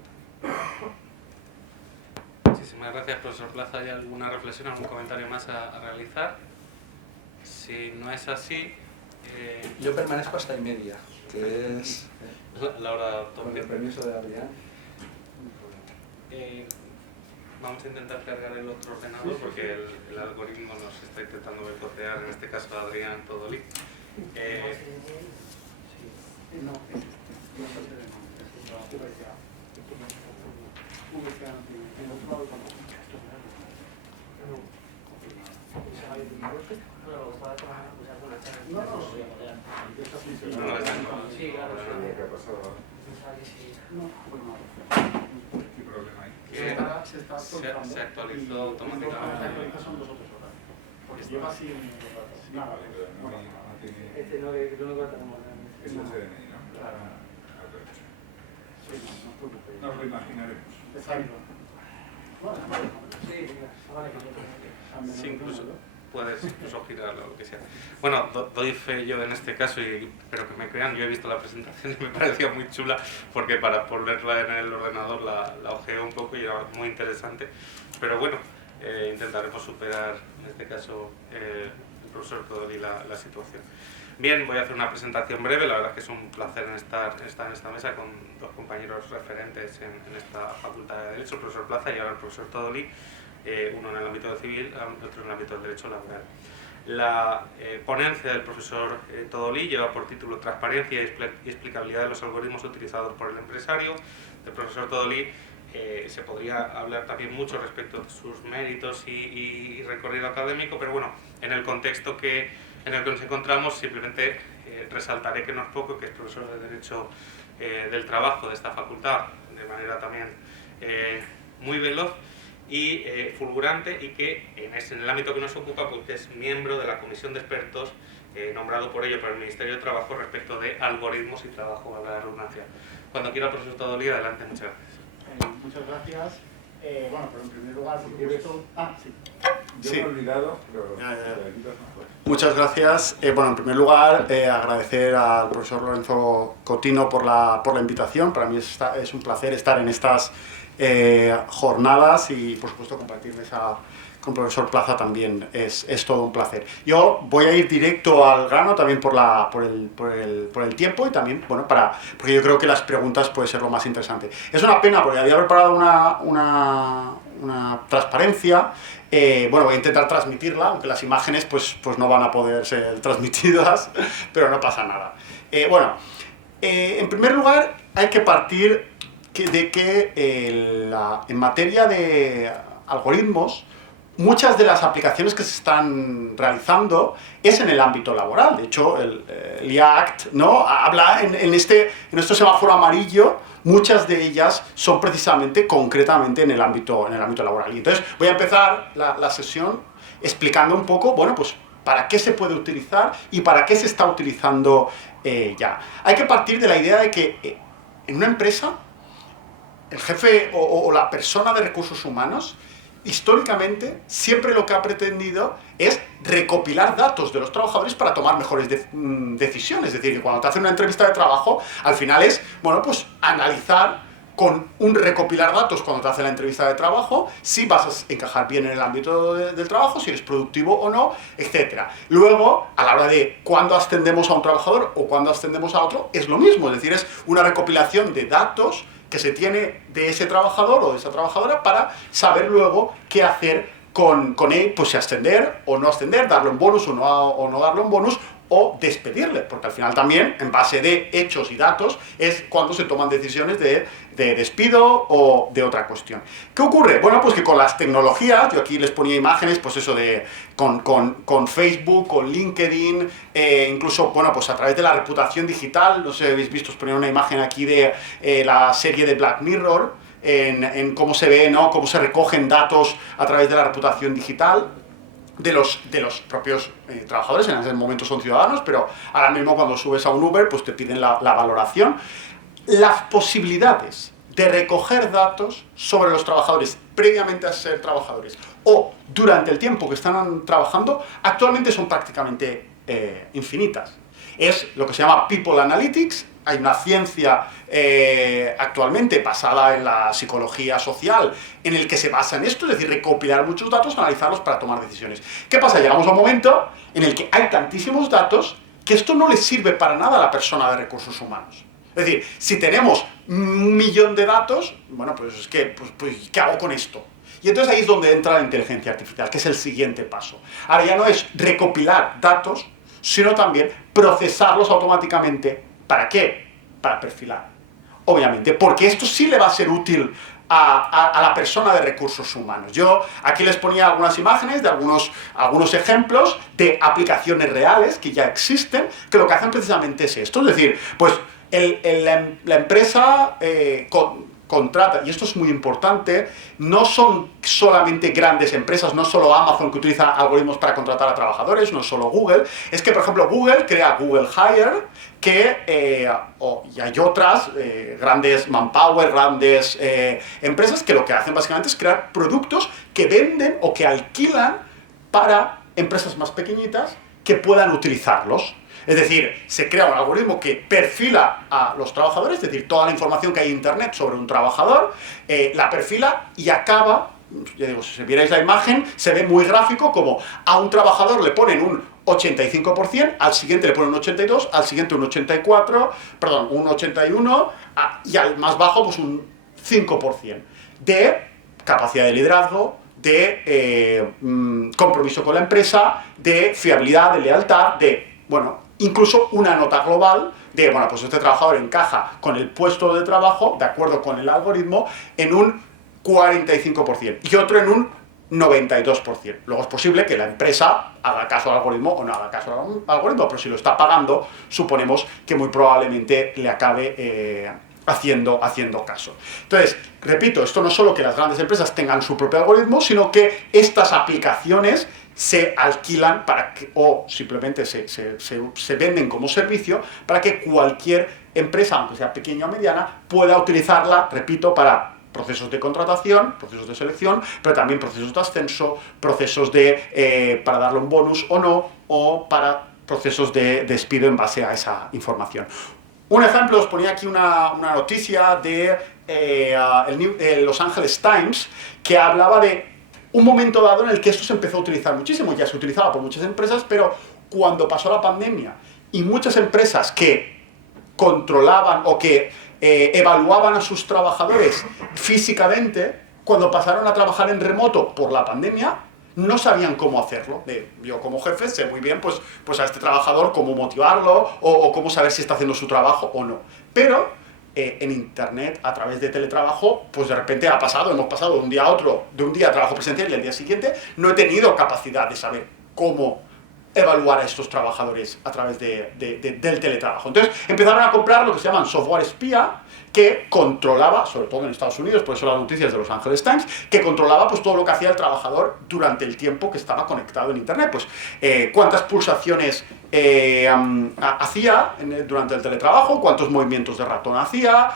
Muchísimas gracias, profesor Plaza. ¿Hay alguna reflexión, algún comentario más a realizar? Si no es así... Yo permanezco hasta y media, que es... la hora con el permiso de Adrián. Vamos a intentar cargar el otro ordenador porque el algoritmo nos está intentando boicotear, en este caso Adrián Todolí. Se actualizó automáticamente. Porque lleva así en... Este no es lo que tenemos. Es el CDNI, ¿no? Claro. Sí, no os preocupéis. Nos lo imaginaremos. Exacto. Bueno, sí, vale. Sí, incluso puedes girarlo o lo que sea. Bueno, doy fe yo en este caso, pero que me crean, yo he visto la presentación y me parecía muy chula porque para ponerla en el ordenador la ojeé un poco y era muy interesante. Pero bueno, intentaremos superar, en este caso, el profesor Todolí la situación. Bien, voy a hacer una presentación breve. La verdad es que es un placer estar en esta mesa con dos compañeros referentes en esta Facultad de Derecho, el profesor Plaza y ahora el profesor Todolí, uno en el ámbito del civil, otro en el ámbito del derecho laboral. La ponencia del profesor Todolí lleva por título Transparencia y explicabilidad de los algoritmos utilizados por el empresario. Del profesor Todolí se podría hablar también mucho respecto de sus méritos y recorrido académico, pero bueno, en el contexto en el que nos encontramos simplemente resaltaré que no es poco, que es profesor de Derecho del Trabajo de esta facultad, de manera también muy veloz y fulgurante, y que en el ámbito que nos ocupa pues es miembro de la comisión de expertos nombrado por ello por el Ministerio de Trabajo respecto de algoritmos y trabajo, a la redundancia. Cuando quiera el profesor Todolí, adelante, muchas gracias. Muchas gracias. Bueno, pero en primer lugar, por supuesto... sí. Yo me he olvidado, pero... Muchas gracias. Bueno, en primer lugar, agradecer al profesor Lorenzo Cotino por la invitación. Para mí es un placer estar en estas jornadas y, por supuesto, compartir mesa con el profesor Plaza también es todo un placer. Yo voy a ir directo al grano también por el tiempo y también, bueno, porque yo creo que las preguntas puede ser lo más interesante. Es una pena porque había preparado una transparencia. Bueno, voy a intentar transmitirla, aunque las imágenes pues no van a poder ser transmitidas, pero no pasa nada. Bueno, en primer lugar hay que partir de que en materia de algoritmos, muchas de las aplicaciones que se están realizando es en el ámbito laboral. De hecho, el IA Act, ¿no?, habla en este semáforo amarillo. Muchas de ellas son precisamente, concretamente, en el ámbito laboral. Y entonces voy a empezar la sesión explicando un poco, bueno, pues para qué se puede utilizar y para qué se está utilizando ya. Hay que partir de la idea de que en una empresa, el jefe o la persona de recursos humanos, históricamente, siempre lo que ha pretendido es recopilar datos de los trabajadores para tomar mejores decisiones. Es decir, que cuando te hacen una entrevista de trabajo, al final es, bueno, pues analizar con un recopilar datos cuando te hacen la entrevista de trabajo, si vas a encajar bien en el ámbito del trabajo, si eres productivo o no, etc. Luego, a la hora de cuándo ascendemos a un trabajador o cuándo ascendemos a otro, es lo mismo. Es decir, es una recopilación de datos que se tiene de ese trabajador o de esa trabajadora para saber luego qué hacer con él, pues ascender o no ascender, darle un bonus o no darle un bonus, o despedirle, porque al final también, en base de hechos y datos, es cuando se toman decisiones de despido o de otra cuestión. ¿Qué ocurre? Bueno, pues que con las tecnologías, yo aquí les ponía imágenes, pues eso con Facebook, con LinkedIn, incluso, bueno, pues a través de la reputación digital, no sé si habéis visto, os ponía una imagen aquí de la serie de Black Mirror, en cómo se ve, ¿no?, cómo se recogen datos a través de la reputación digital de los propios trabajadores. En ese momento son ciudadanos, pero ahora mismo cuando subes a un Uber, pues te piden la valoración. Las posibilidades de recoger datos sobre los trabajadores previamente a ser trabajadores o durante el tiempo que están trabajando, actualmente son prácticamente infinitas. Es lo que se llama People Analytics. Hay una ciencia actualmente basada en la psicología social en el que se basa en esto, es decir, recopilar muchos datos, analizarlos para tomar decisiones. ¿Qué pasa? Llegamos a un momento en el que hay tantísimos datos que esto no le sirve para nada a la persona de recursos humanos. Es decir, si tenemos 1 millón de datos, bueno, pues es que, pues, ¿qué hago con esto? Y entonces ahí es donde entra la inteligencia artificial, que es el siguiente paso. Ahora ya no es recopilar datos, sino también procesarlos automáticamente. ¿Para qué? Para perfilar. Obviamente, porque esto sí le va a ser útil a la persona de recursos humanos. Yo aquí les ponía algunas imágenes de algunos ejemplos de aplicaciones reales que ya existen, que lo que hacen precisamente es esto. Es decir, pues la empresa contrata, y esto es muy importante, no son solamente grandes empresas, no solo Amazon que utiliza algoritmos para contratar a trabajadores, no solo Google, es que por ejemplo Google crea Google Hire, y hay otras grandes Manpower, grandes empresas que lo que hacen básicamente es crear productos que venden o que alquilan para empresas más pequeñitas que puedan utilizarlos. Es decir, se crea un algoritmo que perfila a los trabajadores, es decir, toda la información que hay en Internet sobre un trabajador, la perfila y acaba, ya digo, si vierais la imagen, se ve muy gráfico como a un trabajador le ponen un 85%, al siguiente le ponen un 82%, al siguiente un 84%, perdón, un 81%, y al más bajo pues un 5% de capacidad de liderazgo, de compromiso con la empresa, de fiabilidad, de lealtad, bueno, incluso una nota global de, bueno, pues este trabajador encaja con el puesto de trabajo, de acuerdo con el algoritmo, en un 45% y otro en un 92%. Luego es posible que la empresa haga caso al algoritmo o no haga caso al algoritmo, pero si lo está pagando, suponemos que muy probablemente le acabe haciendo caso. Entonces, repito, esto no es solo que las grandes empresas tengan su propio algoritmo, sino que estas aplicaciones se alquilan o simplemente se venden como servicio para que cualquier empresa, aunque sea pequeña o mediana, pueda utilizarla, repito, para procesos de contratación, procesos de selección, pero también procesos de ascenso, procesos para darle un bonus o no, o para procesos de despido en base a esa información. Un ejemplo, os ponía aquí una noticia de el Los Angeles Times, que hablaba de un momento dado en el que esto se empezó a utilizar muchísimo, ya se utilizaba por muchas empresas, pero cuando pasó la pandemia y muchas empresas que controlaban o que evaluaban a sus trabajadores físicamente, cuando pasaron a trabajar en remoto por la pandemia, no sabían cómo hacerlo. Yo como jefe sé muy bien pues a este trabajador cómo motivarlo o cómo saber si está haciendo su trabajo o no. Pero en Internet, a través de teletrabajo, pues de repente hemos pasado de un día a otro, de un día a trabajo presencial y al día siguiente, no he tenido capacidad de saber cómo evaluar a estos trabajadores a través del teletrabajo. Entonces empezaron a comprar lo que se llaman software espía, que controlaba, sobre todo en Estados Unidos, por eso las noticias de Los Angeles Times, que controlaba pues todo lo que hacía el trabajador durante el tiempo que estaba conectado en Internet. Pues cuántas pulsaciones hacía durante el teletrabajo, cuántos movimientos de ratón hacía,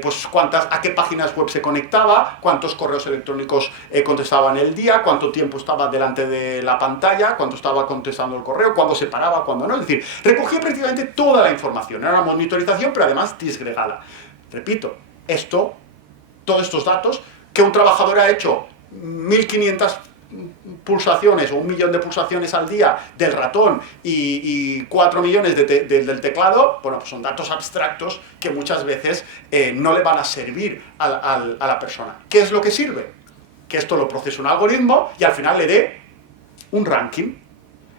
pues a qué páginas web se conectaba, cuántos correos electrónicos contestaba en el día, cuánto tiempo estaba delante de la pantalla, cuánto estaba contestando el correo, cuándo se paraba, cuándo no. Es decir, recogía prácticamente toda la información. Era una monitorización, pero además disgregada. Repito, todos estos datos que un trabajador ha hecho 1500 pulsaciones o 1 millón de pulsaciones al día del ratón y 4 millones del teclado, bueno, pues son datos abstractos que muchas veces no le van a servir a la persona. ¿Qué es lo que sirve? que esto lo procese un algoritmo y al final le dé un ranking.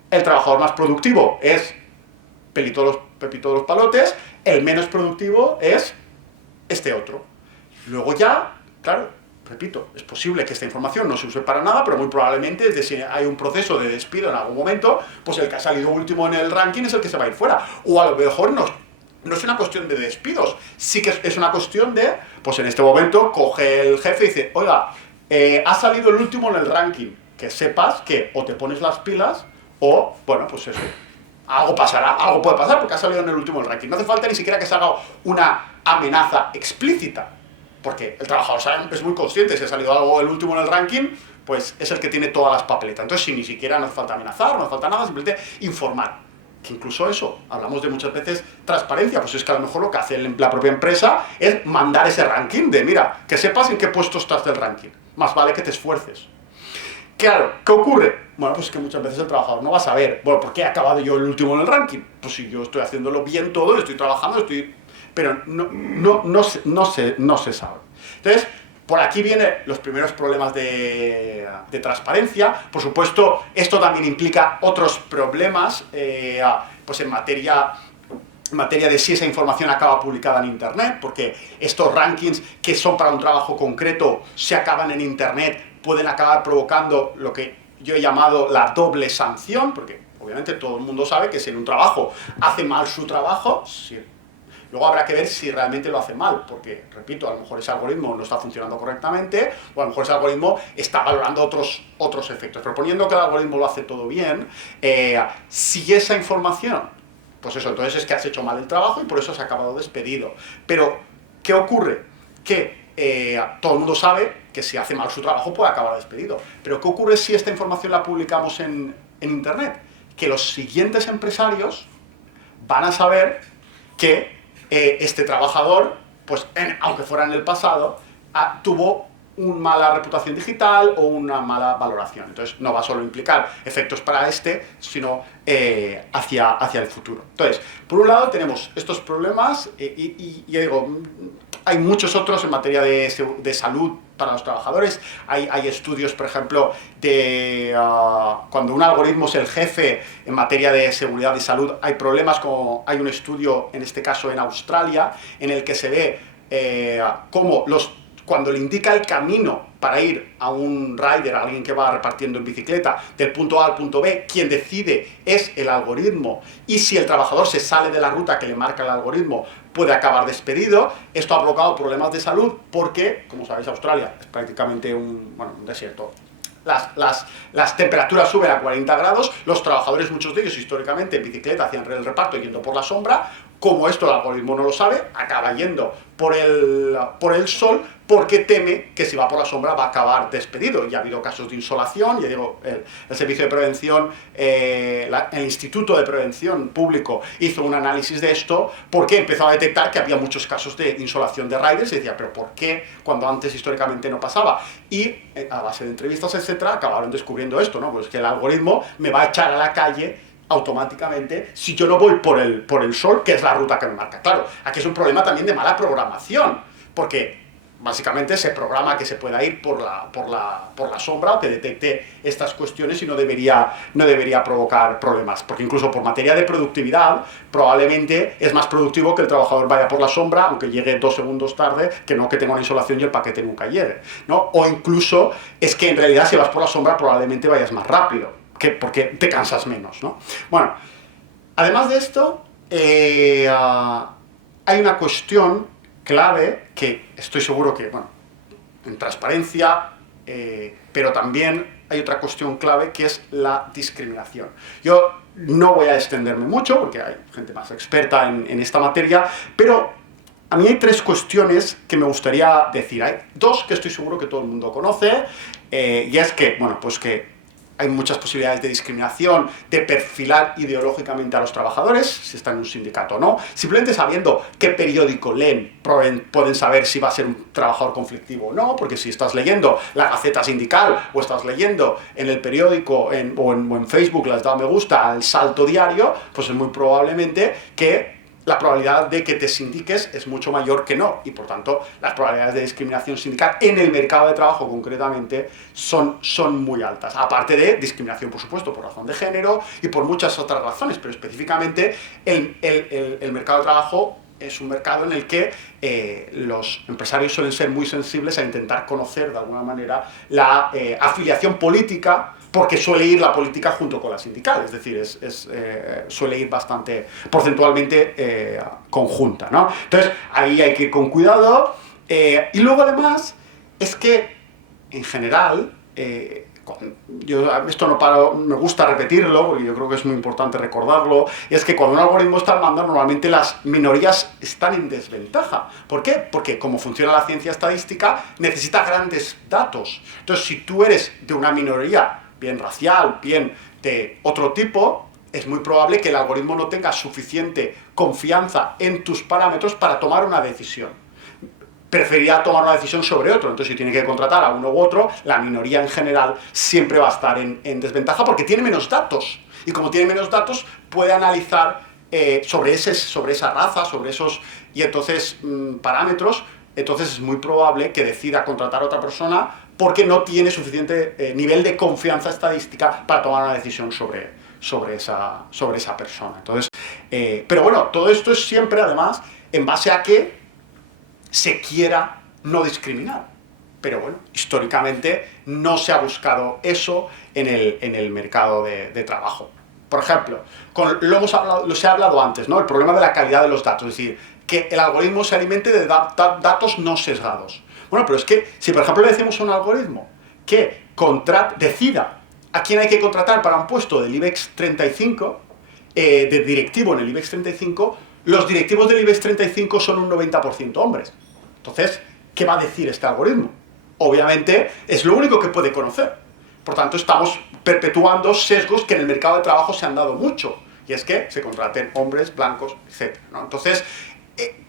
El trabajador más productivo es Pepito de los Palotes, el menos productivo es este otro. Luego ya, claro, repito, es posible que esta información no se use para nada, pero muy probablemente, si hay un proceso de despido en algún momento, pues el que ha salido último en el ranking es el que se va a ir fuera. O a lo mejor no es una cuestión de despidos, sí que es una cuestión de, pues en este momento coge el jefe y dice, oiga, ha salido el último en el ranking, que sepas que o te pones las pilas o, bueno, pues eso, algo pasará, algo puede pasar porque ha salido en el último del ranking. No hace falta ni siquiera que se haga una amenaza explícita, porque el trabajador es muy consciente, si ha salido algo el último en el ranking, pues es el que tiene todas las papeletas. Entonces, si ni siquiera no hace falta amenazar, no hace falta nada, simplemente informar. Que incluso eso, hablamos de muchas veces transparencia, pues es que a lo mejor lo que hace la propia empresa es mandar ese ranking de, mira, que sepas en qué puesto estás del ranking, más vale que te esfuerces. Claro, ¿qué ocurre? Bueno, pues que muchas veces el trabajador no va a saber, bueno, ¿por qué he acabado yo el último en el ranking? Pues si yo estoy haciéndolo bien todo, estoy trabajando, pero no se sabe. Entonces, por aquí vienen los primeros problemas de transparencia. Por supuesto, esto también implica otros problemas, pues en materia de si esa información acaba publicada en Internet, porque estos rankings que son para un trabajo concreto, si acaban en Internet, pueden acabar provocando lo que yo he llamado la doble sanción, porque obviamente todo el mundo sabe que si en un trabajo hace mal su trabajo, luego habrá que ver si realmente lo hace mal, porque, repito, a lo mejor ese algoritmo no está funcionando correctamente, o a lo mejor ese algoritmo está valorando otros efectos. Pero poniendo que el algoritmo lo hace todo bien, si esa información, pues eso, entonces es que has hecho mal el trabajo y por eso se ha acabado despedido. Pero, ¿qué ocurre? Que todo el mundo sabe que si hace mal su trabajo puede acabar despedido. Pero ¿qué ocurre si esta información la publicamos en Internet? Que los siguientes empresarios van a saber que este trabajador, pues aunque fuera en el pasado, tuvo una mala reputación digital o una mala valoración. Entonces no va solo a implicar efectos para sino hacia el futuro. Entonces, por un lado tenemos estos problemas y ya digo, hay muchos otros en materia de salud para los trabajadores. Hay estudios, por ejemplo, de cuando un algoritmo es el jefe en materia de seguridad y salud, hay problemas como hay un estudio, en este caso en Australia, en el que se ve cómo cuando le indica el camino para ir a un rider, a alguien que va repartiendo en bicicleta, del punto A al punto B, quien decide es el algoritmo, y si el trabajador se sale de la ruta que le marca el algoritmo, puede acabar despedido. Esto ha provocado problemas de salud porque, como sabéis, Australia es prácticamente un desierto. Las temperaturas suben a 40 grados, los trabajadores, muchos de ellos históricamente en bicicleta hacían el reparto yendo por la sombra. Como esto el algoritmo no lo sabe, acaba yendo por el sol porque teme que si va por la sombra va a acabar despedido. Y ha habido casos de insolación, ya digo, el Servicio de Prevención, el Instituto de Prevención Público hizo un análisis de esto porque empezó a detectar que había muchos casos de insolación de riders y decía, pero ¿por qué cuando antes históricamente no pasaba? Y a base de entrevistas, etcétera, acabaron descubriendo esto, ¿no? Pues que el algoritmo me va a echar a la calle automáticamente si yo no voy por el sol, que es la ruta que me marca. Claro, aquí es un problema también de mala programación, porque básicamente se programa que se pueda ir por la sombra o que detecte estas cuestiones y no debería provocar problemas, porque incluso por materia de productividad probablemente es más productivo que el trabajador vaya por la sombra, aunque llegue 2 segundos tarde, que no que tenga una insolación y el paquete nunca llegue, ¿no? O incluso es que en realidad si vas por la sombra probablemente vayas más rápido, porque te cansas menos, ¿no? Bueno, además de esto, hay una cuestión clave que estoy seguro que, bueno, en transparencia, pero también hay otra cuestión clave que es la discriminación. Yo no voy a extenderme mucho porque hay gente más experta en esta materia, pero a mí hay 3 cuestiones que me gustaría decir. Hay 2 que estoy seguro que todo el mundo conoce, y es que, bueno, pues que hay muchas posibilidades de discriminación, de perfilar ideológicamente a los trabajadores, si están en un sindicato o no. Simplemente sabiendo qué periódico leen, pueden saber si va a ser un trabajador conflictivo o no, porque si estás leyendo la Gaceta Sindical o estás leyendo en el periódico o en Facebook, le has dado me gusta al Salto Diario, pues es muy probablemente que la probabilidad de que te sindiques es mucho mayor que no, y por tanto las probabilidades de discriminación sindical en el mercado de trabajo concretamente son muy altas, aparte de discriminación, por supuesto, por razón de género y por muchas otras razones, pero específicamente el mercado de trabajo es un mercado en el que los empresarios suelen ser muy sensibles a intentar conocer de alguna manera la afiliación política, porque suele ir la política junto con la sindical, es decir, suele ir bastante porcentualmente conjunta, ¿no? Entonces, ahí hay que ir con cuidado. Y luego, además, es que, en general, esto no paro, me gusta repetirlo, porque yo creo que es muy importante recordarlo, y es que cuando un algoritmo está al mando, normalmente las minorías están en desventaja. ¿Por qué? Porque como funciona la ciencia estadística, necesita grandes datos. Entonces, si tú eres de una minoría, bien racial, bien de otro tipo, es muy probable que el algoritmo no tenga suficiente confianza en tus parámetros para tomar una decisión. Preferiría tomar una decisión sobre otro. Entonces, si tiene que contratar a uno u otro, la minoría en general siempre va a estar en desventaja porque tiene menos datos. Y como tiene menos datos, puede analizar sobre esa raza, sobre esos y entonces parámetros. Entonces es muy probable que decida contratar a otra persona porque no tiene suficiente nivel de confianza estadística para tomar una decisión sobre esa persona. Entonces, pero bueno, todo esto es siempre, además, en base a que se quiera no discriminar. Pero bueno, históricamente no se ha buscado eso en el mercado de trabajo. Por ejemplo, se ha hablado antes, ¿no? El problema de la calidad de los datos, es decir, que el algoritmo se alimente de datos no sesgados. Bueno, pero es que si por ejemplo le decimos a un algoritmo que decida a quién hay que contratar para un puesto del IBEX 35, de directivo en el IBEX 35, los directivos del IBEX 35 son un 90% hombres. Entonces, ¿qué va a decir este algoritmo? Obviamente es lo único que puede conocer. Por tanto, estamos perpetuando sesgos que en el mercado de trabajo se han dado mucho. Y es que se contraten hombres, blancos, etc., ¿no? Entonces,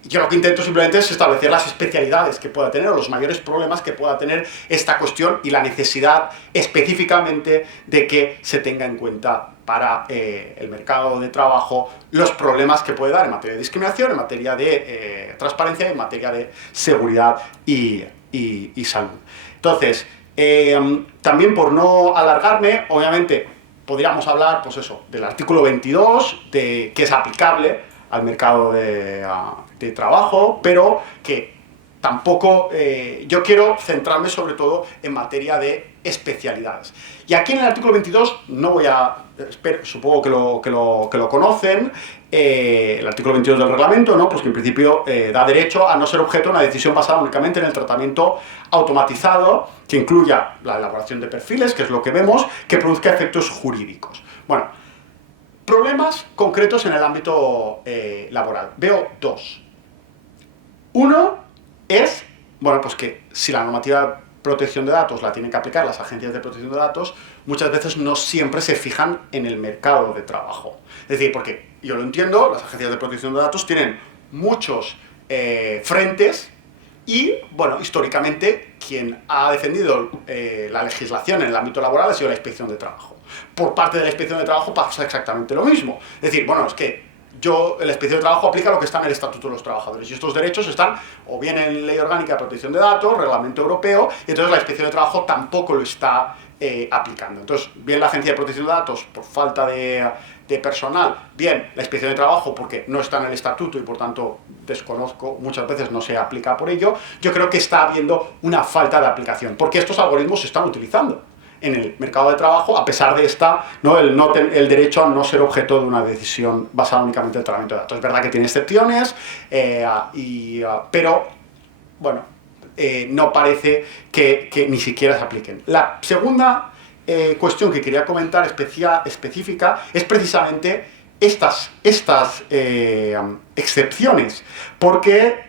yo lo que intento simplemente es establecer las especialidades que pueda tener o los mayores problemas que pueda tener esta cuestión y la necesidad específicamente de que se tenga en cuenta para el mercado de trabajo los problemas que puede dar en materia de discriminación, en materia de transparencia, en materia de seguridad y salud. Entonces, también por no alargarme, obviamente podríamos hablar, pues eso, del artículo 22, que es aplicable al mercado de trabajo, pero que tampoco, yo quiero centrarme sobre todo en materia de especialidades. Y aquí en el artículo 22, no voy a, supongo que lo conocen, el artículo 22 del reglamento, ¿no? Pues que en principio da derecho a no ser objeto de una decisión basada únicamente en el tratamiento automatizado, que incluya la elaboración de perfiles, que es lo que vemos, que produzca efectos jurídicos. Bueno, problemas concretos en el ámbito laboral. Veo dos. Uno es, bueno, pues que si la normativa de protección de datos la tienen que aplicar las agencias de protección de datos, muchas veces no siempre se fijan en el mercado de trabajo. Es decir, porque yo lo entiendo, las agencias de protección de datos tienen muchos frentes y, bueno, históricamente quien ha defendido la legislación en el ámbito laboral ha sido la Inspección de Trabajo. Por parte de la Inspección de Trabajo pasa exactamente lo mismo. Es decir, bueno, es que la Inspección de Trabajo aplica lo que está en el Estatuto de los Trabajadores y estos derechos están o bien en Ley Orgánica de Protección de Datos, Reglamento Europeo, y entonces la Inspección de Trabajo tampoco lo está aplicando. Entonces, bien la Agencia de Protección de Datos por falta de personal, bien la Inspección de Trabajo porque no está en el Estatuto y por tanto desconozco, muchas veces no se aplica por ello, yo creo que está habiendo una falta de aplicación, porque estos algoritmos se están utilizando en el mercado de trabajo, a pesar de el derecho a no ser objeto de una decisión basada únicamente en el tratamiento de datos. Es verdad que tiene excepciones, pero, bueno, no parece que ni siquiera se apliquen. La segunda cuestión que quería comentar específica es precisamente estas excepciones, porque,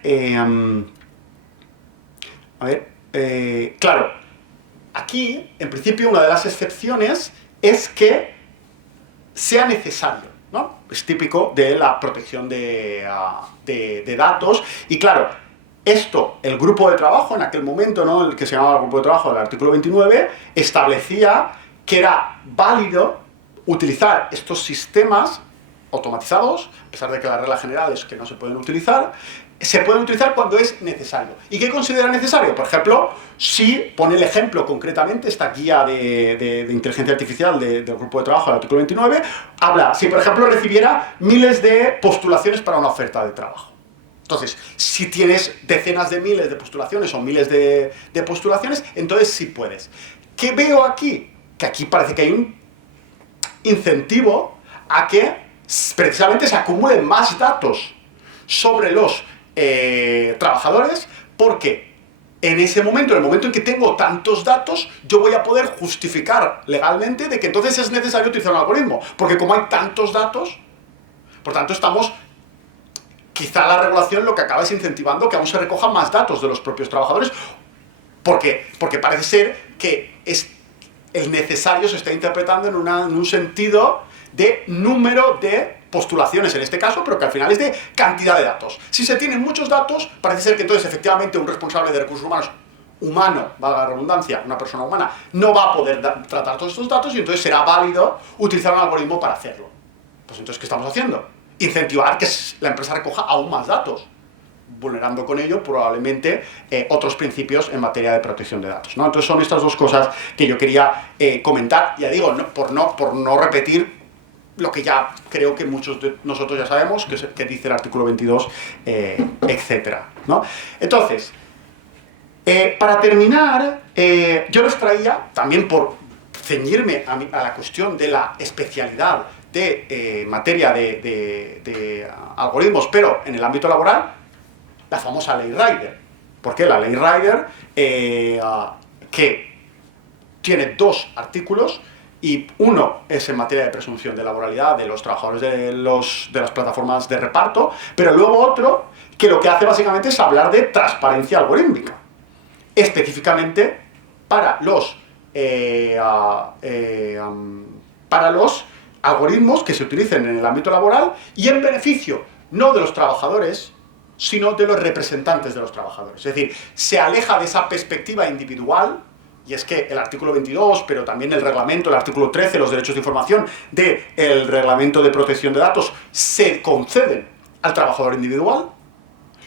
claro, aquí, en principio, una de las excepciones es que sea necesario, ¿no? Es típico de la protección de datos. Y claro, el grupo de trabajo, en aquel momento, ¿no? El que se llamaba el grupo de trabajo del artículo 29, establecía que era válido utilizar estos sistemas automatizados, a pesar de que la regla general es que no se pueden utilizar cuando es necesario. ¿Y qué considera necesario? Por ejemplo, si pone el ejemplo concretamente, esta guía de inteligencia artificial del grupo de trabajo del artículo 29, habla, si por ejemplo recibiera miles de postulaciones para una oferta de trabajo. Entonces, si tienes decenas de miles de postulaciones o miles de postulaciones, entonces sí puedes. ¿Qué veo aquí? Que aquí parece que hay un incentivo a que precisamente se acumulen más datos sobre los trabajadores, porque en ese momento, en el momento en que tengo tantos datos, yo voy a poder justificar legalmente de que entonces es necesario utilizar un algoritmo, porque como hay tantos datos, por tanto quizá la regulación lo que acaba es incentivando que aún se recojan más datos de los propios trabajadores, porque parece ser que el necesario se está interpretando en un sentido de número de postulaciones en este caso, pero que al final es de cantidad de datos. Si se tienen muchos datos, parece ser que entonces efectivamente un responsable de recursos humanos humano, valga la redundancia, una persona humana, no va a poder tratar todos estos datos y entonces será válido utilizar un algoritmo para hacerlo. Pues entonces, ¿qué estamos haciendo? Incentivar que la empresa recoja aún más datos, vulnerando con ello probablemente otros principios en materia de protección de datos, ¿no? Entonces son estas dos cosas que yo quería comentar, ya digo, por no repetir lo que ya creo que muchos de nosotros ya sabemos, que dice el artículo 22, etcétera, ¿no? Entonces, para terminar, yo les traía, también por ceñirme a la cuestión de la especialidad de materia de algoritmos, pero en el ámbito laboral, la famosa ley Rider. ¿Por qué? La ley Rider, que tiene 2 artículos, y uno es en materia de presunción de laboralidad de los trabajadores de las plataformas de reparto, pero luego otro que lo que hace básicamente es hablar de transparencia algorítmica, específicamente para los algoritmos que se utilicen en el ámbito laboral y en beneficio no de los trabajadores, sino de los representantes de los trabajadores. Es decir, se aleja de esa perspectiva individual. Y es que el artículo 22, pero también el reglamento, el artículo 13, los derechos de información del reglamento de protección de datos, se conceden al trabajador individual,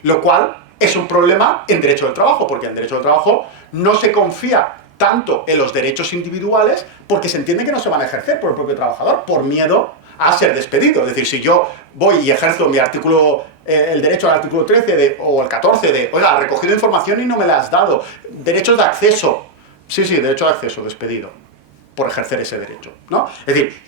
lo cual es un problema en derecho del trabajo, porque en derecho del trabajo no se confía tanto en los derechos individuales, porque se entiende que no se van a ejercer por el propio trabajador, por miedo a ser despedido. Es decir, si yo voy y ejerzo mi artículo, el derecho al artículo 13 o el 14 de, oiga, recogido información y no me la has dado, derechos de acceso. Sí, derecho de acceso, despedido, por ejercer ese derecho, ¿no? Es decir,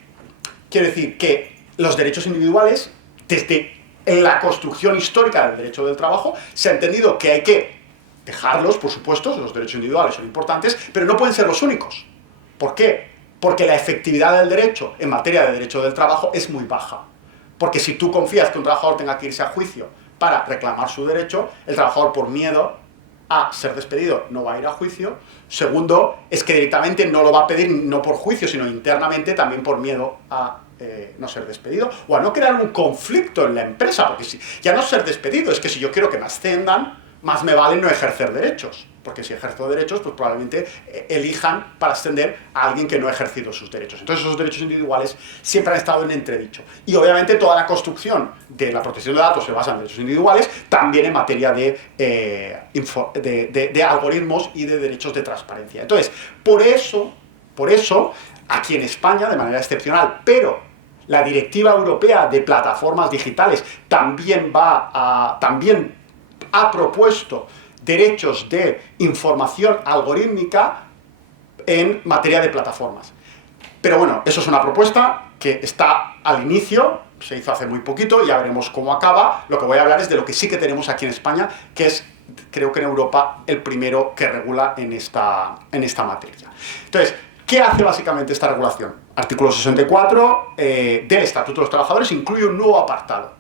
quiero decir que los derechos individuales, desde la construcción histórica del derecho del trabajo, se ha entendido que hay que dejarlos, por supuesto, los derechos individuales son importantes, pero no pueden ser los únicos. ¿Por qué? Porque la efectividad del derecho en materia de derecho del trabajo es muy baja. Porque si tú confías que un trabajador tenga que irse a juicio para reclamar su derecho, el trabajador, por miedo a ser despedido, no va a ir a juicio. Segundo, es que directamente no lo va a pedir no por juicio, sino internamente también por miedo a no ser despedido o a no crear un conflicto en la empresa, porque si, ya no ser despedido, es que si yo quiero que me asciendan, más me vale no ejercer derechos, porque si ejerzo derechos, pues probablemente elijan para ascender a alguien que no ha ejercido sus derechos. Entonces esos derechos individuales siempre han estado en entredicho. Y obviamente toda la construcción de la protección de datos se basa en derechos individuales, también en materia de algoritmos y de derechos de transparencia. Entonces, por eso, aquí en España, de manera excepcional, pero la Directiva Europea de Plataformas Digitales también ha propuesto derechos de información algorítmica en materia de plataformas. Pero bueno, eso es una propuesta que está al inicio, se hizo hace muy poquito, ya veremos cómo acaba. Lo que voy a hablar es de lo que sí que tenemos aquí en España, que es, creo que en Europa, el primero que regula en esta materia. Entonces, ¿qué hace básicamente esta regulación? Artículo 64 del Estatuto de los Trabajadores incluye un nuevo apartado.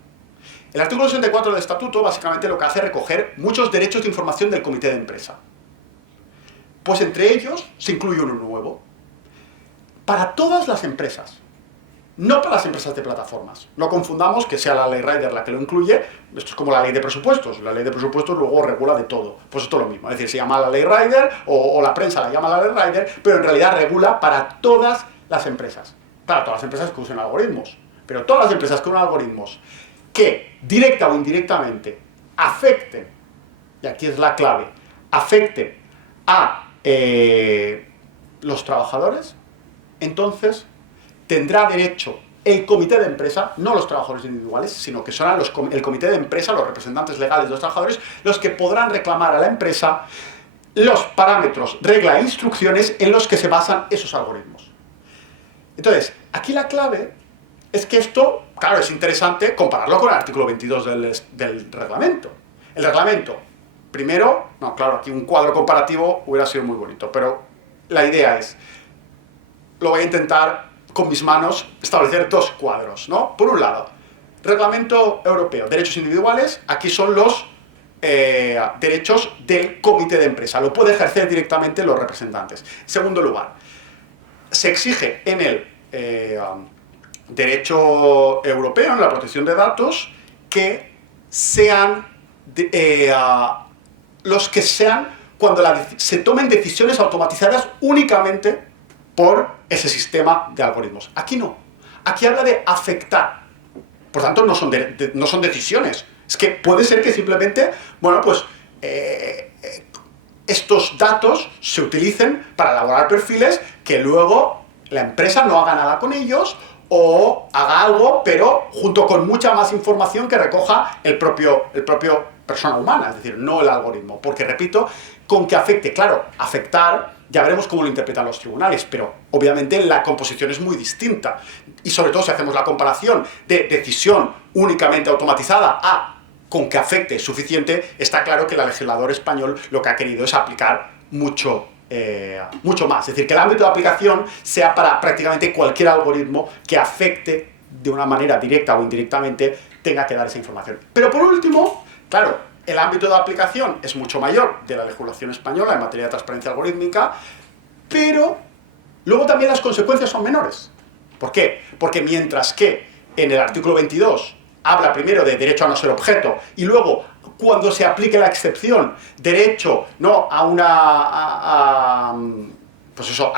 El artículo 64 del Estatuto básicamente lo que hace es recoger muchos derechos de información del comité de empresa. Pues entre ellos se incluye uno nuevo. Para todas las empresas, no para las empresas de plataformas. No confundamos que sea la ley Rider la que lo incluye, esto es como la ley de presupuestos. La ley de presupuestos luego regula de todo. Pues esto es lo mismo, es decir, se llama la ley Rider o la prensa la llama la ley Rider, pero en realidad regula para todas las empresas. Para todas las empresas que usen algoritmos. pero todas las empresas con algoritmos que directa o indirectamente afecten, y aquí es la clave, afecten a los trabajadores, entonces tendrá derecho el comité de empresa, no los trabajadores individuales, sino que serán el comité de empresa, los representantes legales de los trabajadores, los que podrán reclamar a la empresa los parámetros, reglas e instrucciones en los que se basan esos algoritmos. Entonces, aquí la clave es que esto, claro, es interesante compararlo con el artículo 22 del reglamento. El reglamento, primero, no, claro, aquí un cuadro comparativo hubiera sido muy bonito, pero la idea es, lo voy a intentar con mis manos establecer dos cuadros, ¿no? Por un lado, Reglamento Europeo, derechos individuales, aquí son los derechos del comité de empresa, lo puede ejercer directamente los representantes. En segundo lugar, se exige en el derecho europeo, en la protección de datos, que sean los que sean cuando se tomen decisiones automatizadas únicamente por ese sistema de algoritmos. Aquí no. Aquí habla de afectar. Por tanto, no son decisiones. Es que puede ser que simplemente, bueno, pues estos datos se utilicen para elaborar perfiles que luego la empresa no haga nada con ellos o haga algo, pero junto con mucha más información que recoja el propio persona humana, es decir, no el algoritmo. Porque, repito, con que afecte, claro, afectar, ya veremos cómo lo interpretan los tribunales, pero obviamente la composición es muy distinta. Y sobre todo si hacemos la comparación de decisión únicamente automatizada a con que afecte suficiente, está claro que el legislador español lo que ha querido es aplicar mucho más. Es decir, que el ámbito de aplicación sea para prácticamente cualquier algoritmo que afecte de una manera directa o indirectamente, tenga que dar esa información. Pero por último, claro, el ámbito de aplicación es mucho mayor de la legislación española en materia de transparencia algorítmica, pero luego también las consecuencias son menores. ¿Por qué? Porque mientras que en el artículo 22 habla primero de derecho a no ser objeto y luego, cuando se aplique la excepción, derecho no a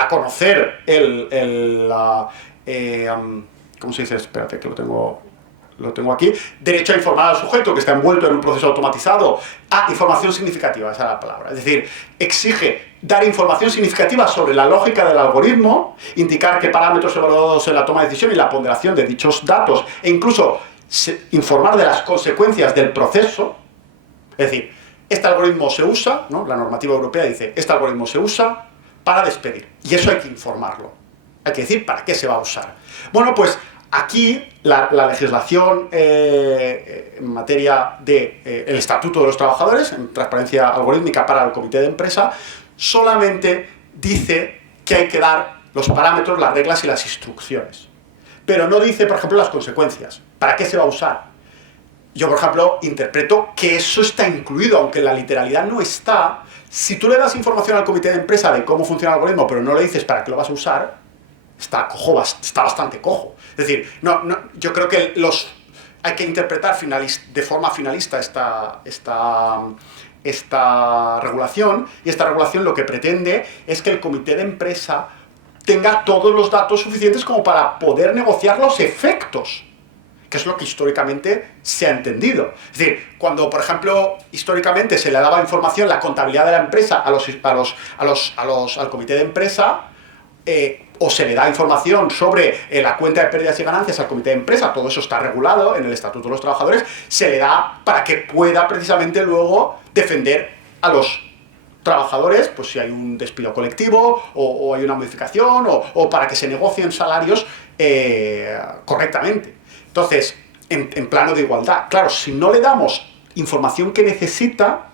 conocer ¿cómo se dice? Espérate que lo tengo aquí. Derecho a informar al sujeto que está envuelto en un proceso automatizado. Información significativa, esa es la palabra. Es decir, exige dar información significativa sobre la lógica del algoritmo, indicar qué parámetros evaluados en la toma de decisión y la ponderación de dichos datos, e incluso informar de las consecuencias del proceso. Es decir, este algoritmo se usa, ¿no? La normativa europea dice, este algoritmo se usa para despedir. Y eso hay que informarlo. Hay que decir para qué se va a usar. Bueno, pues aquí la legislación en materia del Estatuto de los Trabajadores, en transparencia algorítmica para el comité de empresa, solamente dice que hay que dar los parámetros, las reglas y las instrucciones. Pero no dice, por ejemplo, las consecuencias. ¿Para qué se va a usar? Yo, por ejemplo, interpreto que eso está incluido, aunque en la literalidad no está. Si tú le das información al comité de empresa de cómo funciona el algoritmo, pero no le dices para qué lo vas a usar, está bastante cojo. Es decir, yo creo que hay que interpretar de forma finalista esta regulación, y esta regulación lo que pretende es que el comité de empresa tenga todos los datos suficientes como para poder negociar los efectos, que es lo que históricamente se ha entendido. Es decir, cuando, por ejemplo, históricamente se le daba información, la contabilidad de la empresa al comité de empresa, o se le da información sobre la cuenta de pérdidas y ganancias al comité de empresa, todo eso está regulado en el Estatuto de los Trabajadores, se le da para que pueda precisamente luego defender a los trabajadores, pues si hay un despido colectivo o hay una modificación o para que se negocien salarios correctamente. Entonces, en plano de igualdad, claro, si no le damos información que necesita,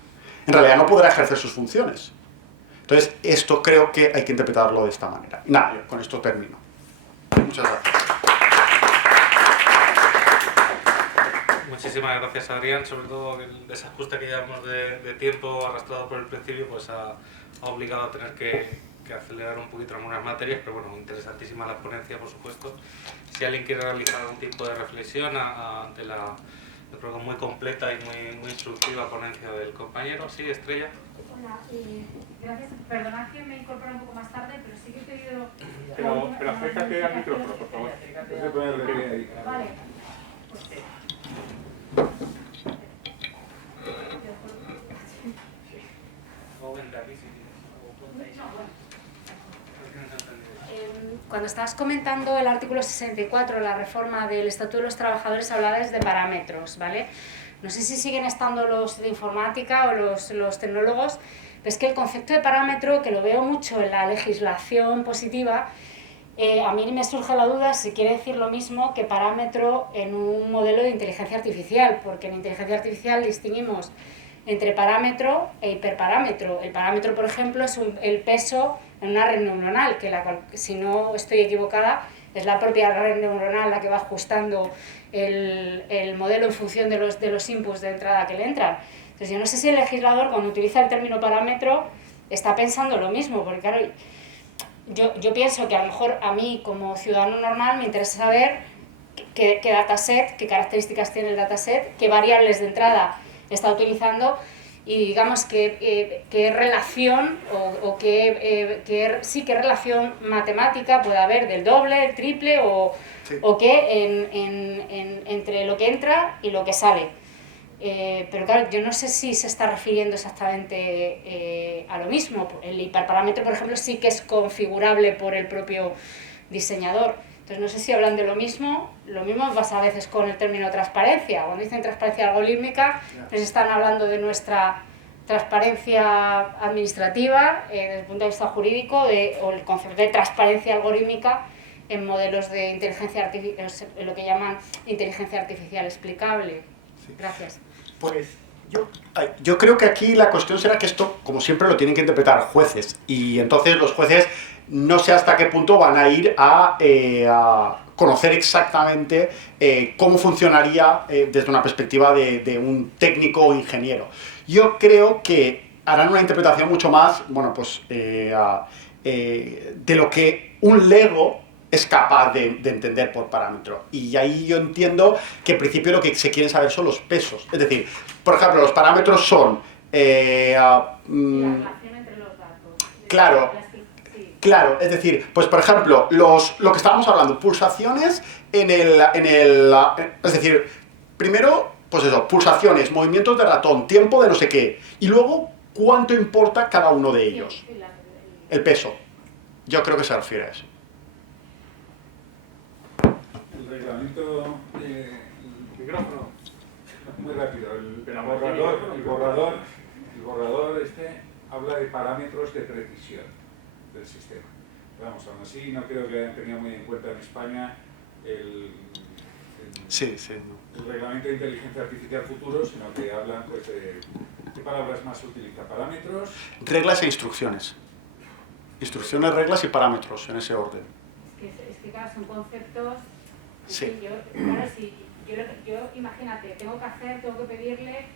en realidad no podrá ejercer sus funciones. Entonces, esto creo que hay que interpretarlo de esta manera. Nada, yo con esto termino. Muchas gracias. Muchísimas gracias, Adrián. Sobre todo el desajuste que llevamos de tiempo arrastrado por el principio, pues ha obligado a tener que acelerar un poquito algunas materias, pero bueno, interesantísima la ponencia, por supuesto. Si alguien quiere realizar algún tipo de reflexión ante yo creo que muy completa y muy instructiva ponencia del compañero. Sí, Estrella. Hola, gracias. Perdonad que me incorporo un poco más tarde, pero sí que he pedido... Pero acércate al micrófono, por favor. Puedes ponerle bien ahí. Vale. Cuando estabas comentando el artículo 64, la reforma del Estatuto de los Trabajadores, hablabas de parámetros, ¿vale? No sé si siguen estando los de informática o los tecnólogos, pero es que el concepto de parámetro, que lo veo mucho en la legislación positiva, a mí me surge la duda si quiere decir lo mismo que parámetro en un modelo de inteligencia artificial, porque en inteligencia artificial distinguimos entre parámetro e hiperparámetro. El parámetro, por ejemplo, es el peso en una red neuronal, que si no estoy equivocada, es la propia red neuronal la que va ajustando el modelo en función de los inputs de entrada que le entran. Entonces yo no sé si el legislador, cuando utiliza el término parámetro, está pensando lo mismo, porque claro, yo pienso que a lo mejor a mí como ciudadano normal me interesa saber qué dataset, qué características tiene el dataset, qué variables de entrada está utilizando y digamos qué relación o qué relación matemática puede haber del doble, el triple o qué entre lo que entra y lo que sale. Pero claro, yo no sé si se está refiriendo exactamente a lo mismo. El hiperparámetro, por ejemplo, sí que es configurable por el propio diseñador. Entonces no sé si hablan de lo mismo pasa a veces con el término transparencia. Cuando dicen transparencia algorítmica, les están hablando de nuestra transparencia administrativa desde el punto de vista jurídico o el concepto de transparencia algorítmica en modelos de inteligencia artificial, lo que llaman inteligencia artificial explicable. Sí. Gracias. Pues yo creo que aquí la cuestión será que esto, como siempre, lo tienen que interpretar jueces y entonces los jueces no sé hasta qué punto van a ir a conocer exactamente cómo funcionaría desde una perspectiva de un técnico o ingeniero. Yo creo que harán una interpretación mucho más, bueno, pues, de lo que un Lego es capaz de entender por parámetro. Y ahí yo entiendo que en principio lo que se quieren saber son los pesos. Es decir, por ejemplo, los parámetros son... la relación entre los datos. Claro, es decir, pues por ejemplo, lo que estábamos hablando, pulsaciones es decir, primero, pues eso, pulsaciones, movimientos de ratón, tiempo de no sé qué, y luego, ¿cuánto importa cada uno de ellos? El peso. Yo creo que se refiere a eso. El reglamento, el micrófono, muy rápido, el borrador habla de parámetros de precisión del sistema. Vamos, aún así no creo que hayan tenido muy en cuenta en España el reglamento de inteligencia artificial futuro, sino que hablan pues de qué palabras más se utilizan, parámetros... Reglas e instrucciones. Instrucciones, reglas y parámetros, en ese orden. Es que claro, son conceptos... Sí. Yo imagínate, tengo que pedirle,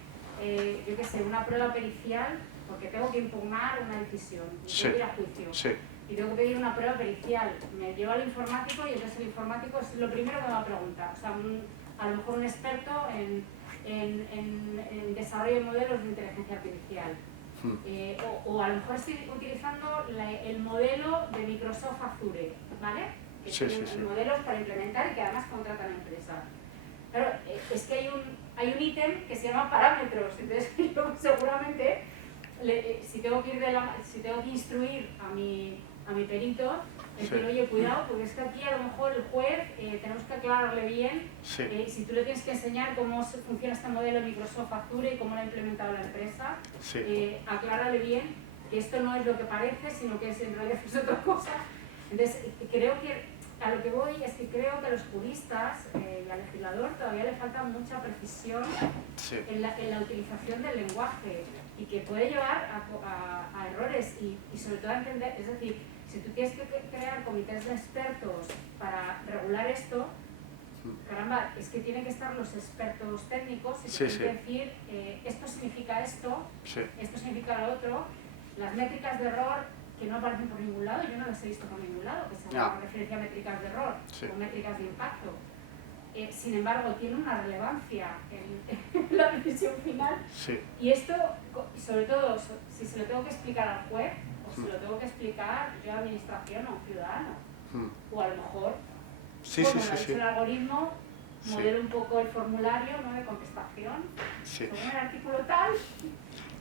yo qué sé, una prueba pericial, porque tengo que impugnar una decisión, y tengo que ir a juicio. Sí. Y tengo que pedir una prueba pericial. Me llevo al informático y entonces el informático es lo primero que me va a preguntar. O sea, a lo mejor un experto en desarrollo de modelos de inteligencia artificial. O a lo mejor estoy utilizando el modelo de Microsoft Azure, ¿vale? Que tienen modelos para implementar y que además contratan empresas. Claro, es que hay un ítem que se llama parámetros, entonces yo seguramente, si tengo que instruir a mi perito, decir, oye, cuidado, porque es que aquí a lo mejor el juez tenemos que aclararle bien, si tú le tienes que enseñar cómo funciona este modelo de Microsoft Azure y cómo lo ha implementado la empresa, aclárale bien que esto no es lo que parece, sino que en realidad es otra cosa. Entonces, creo que a lo que voy es que creo que a los juristas y al legislador todavía le falta mucha precisión en la utilización del lenguaje y que puede llevar a errores y sobre todo a entender, es decir, si tú tienes que crear comités de expertos para regular esto, caramba, es que tienen que estar los expertos técnicos y tienen que decir esto significa esto, esto significa lo otro, las métricas de error que no aparecen por ningún lado, yo no las he visto por ningún lado, que se hagan referencia a métricas de error o métricas de impacto. sin embargo, tiene una relevancia en la decisión final. Sí. Y esto, sobre todo, si se lo tengo que explicar al juez, o se lo tengo que explicar yo a administración o a un ciudadano. O a lo mejor, como lo ha dicho el algoritmo, modelo un poco el formulario, ¿no?, de contestación, según el artículo tal.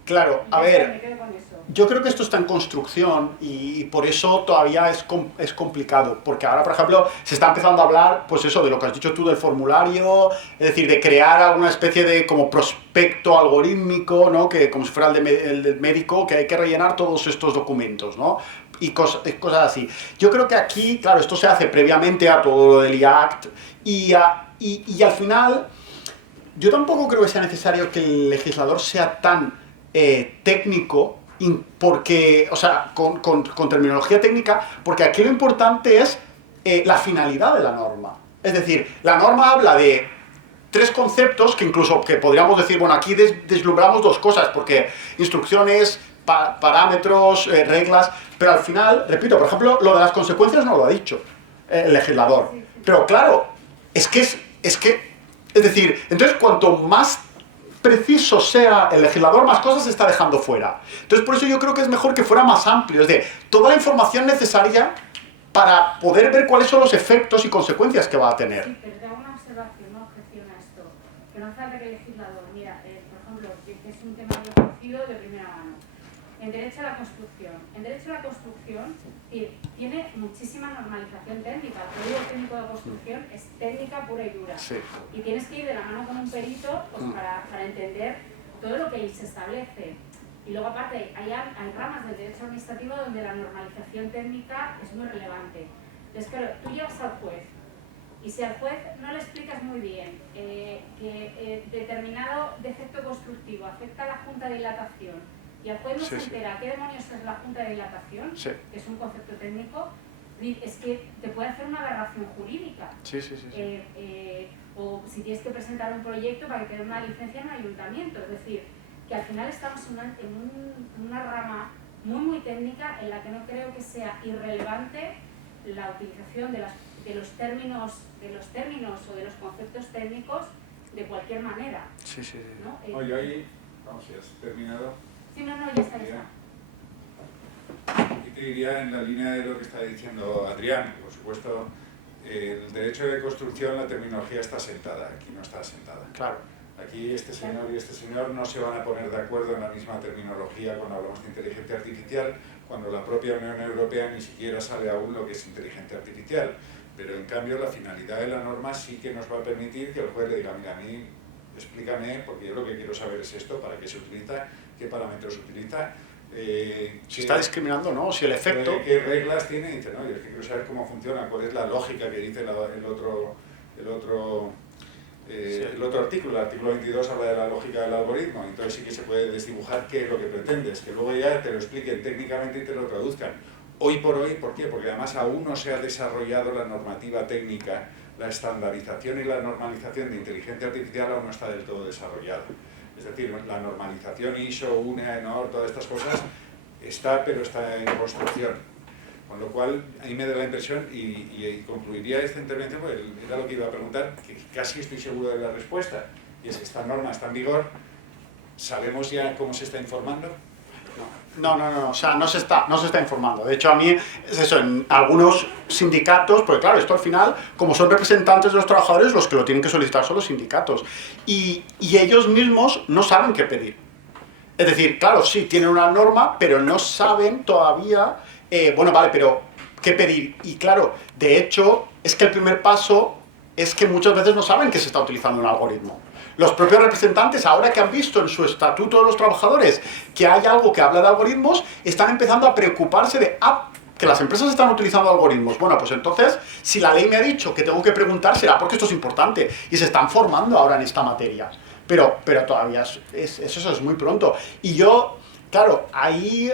Claro, a ver, me quedo con eso. yo creo que esto está en construcción y por eso todavía es complicado, porque ahora, por ejemplo, se está empezando a hablar, pues eso, de lo que has dicho tú del formulario, es decir, de crear alguna especie de como prospecto algorítmico, ¿no?, que como si fuera el del médico, que hay que rellenar todos estos documentos, ¿no?, y cosas así. Yo creo que aquí, claro, esto se hace previamente a todo lo del IACT y al final, yo tampoco creo que sea necesario que el legislador sea tan técnico, porque, o sea, con terminología técnica, porque aquí lo importante es la finalidad de la norma. Es decir, la norma habla de 3 conceptos que incluso que podríamos decir, bueno, aquí deslumbramos 2 cosas, porque instrucciones, parámetros, reglas, pero al final, repito, por ejemplo, lo de las consecuencias no lo ha dicho el legislador. Pero claro, es decir, entonces cuanto más preciso sea el legislador, más cosas se está dejando fuera. Entonces, por eso yo creo que es mejor que fuera más amplio, es decir, toda la información necesaria para poder ver cuáles son los efectos y consecuencias que va a tener. Sí, pero te hago una observación, una objeción a esto. Que no hace falta que el legislador, mira, por ejemplo, que es un tema muy conocido de primera mano. En derecho a la construcción. En derecho a la construcción tiene muchísima normalización técnica. El código técnico de construcción es técnica pura y dura. Sí. Y tienes que ir de la mano con un perito pues, para entender todo lo que ahí se establece. Y luego aparte hay ramas del derecho administrativo donde la normalización técnica es muy relevante. Entonces claro, tú llevas al juez y si al juez no le explicas muy bien que determinado defecto constructivo afecta a la junta de dilatación y al juez no se entera qué demonios es la junta de dilatación, que es un concepto técnico, es que te puede hacer una aberración jurídica. O si tienes que presentar un proyecto para que te den una licencia en un ayuntamiento. Es decir, que al final estamos en una rama muy técnica en la que no creo que sea irrelevante la utilización de los términos o de los conceptos técnicos de cualquier manera. ¿No? Oye, ahí, vamos, ya has terminado. Sí, no, ya está. Y te diría en la línea de lo que está diciendo Adrián, por supuesto, el derecho de construcción, la terminología está sentada, aquí no está sentada. Claro. Aquí este señor y este señor no se van a poner de acuerdo en la misma terminología cuando hablamos de inteligencia artificial, cuando la propia Unión Europea ni siquiera sabe aún lo que es inteligencia artificial. Pero en cambio la finalidad de la norma sí que nos va a permitir que el juez le diga, mira, a mí explícame, porque yo lo que quiero saber es esto, para qué se utiliza, qué parámetros se utiliza. Si está discriminando, ¿no? Si el efecto... ¿Qué reglas tiene? Dice, no, yo es que quiero saber cómo funciona, cuál es la lógica que dice el otro artículo. El artículo 22 habla de la lógica del algoritmo, entonces sí que se puede desdibujar qué es lo que pretendes, que luego ya te lo expliquen técnicamente y te lo traduzcan. Hoy por hoy, ¿por qué? Porque además aún no se ha desarrollado la normativa técnica, la estandarización y la normalización de inteligencia artificial aún no está del todo desarrollada. Es decir, la normalización ISO, UNE, ENOR, todas estas cosas está, pero está en construcción. Con lo cual, a mí me da la impresión, y concluiría esta intervención, porque era lo que iba a preguntar, que casi estoy seguro de la respuesta, y es que esta norma está en vigor, ¿sabemos ya cómo se está informando? No, o sea, no se está informando. De hecho, a mí es eso, en algunos sindicatos, porque claro, esto al final, como son representantes de los trabajadores, los que lo tienen que solicitar son los sindicatos. Y ellos mismos no saben qué pedir. Es decir, claro, sí, tienen una norma, pero no saben todavía, bueno, vale, pero ¿qué pedir? Y claro, de hecho, es que el primer paso es que muchas veces no saben que se está utilizando un algoritmo. Los propios representantes, ahora que han visto en su estatuto de los trabajadores que hay algo que habla de algoritmos, están empezando a preocuparse de, que las empresas están utilizando algoritmos. Bueno, pues entonces, si la ley me ha dicho que tengo que preguntar, será porque esto es importante. Y se están formando ahora en esta materia. Pero todavía eso es muy pronto. Y yo, claro, ahí,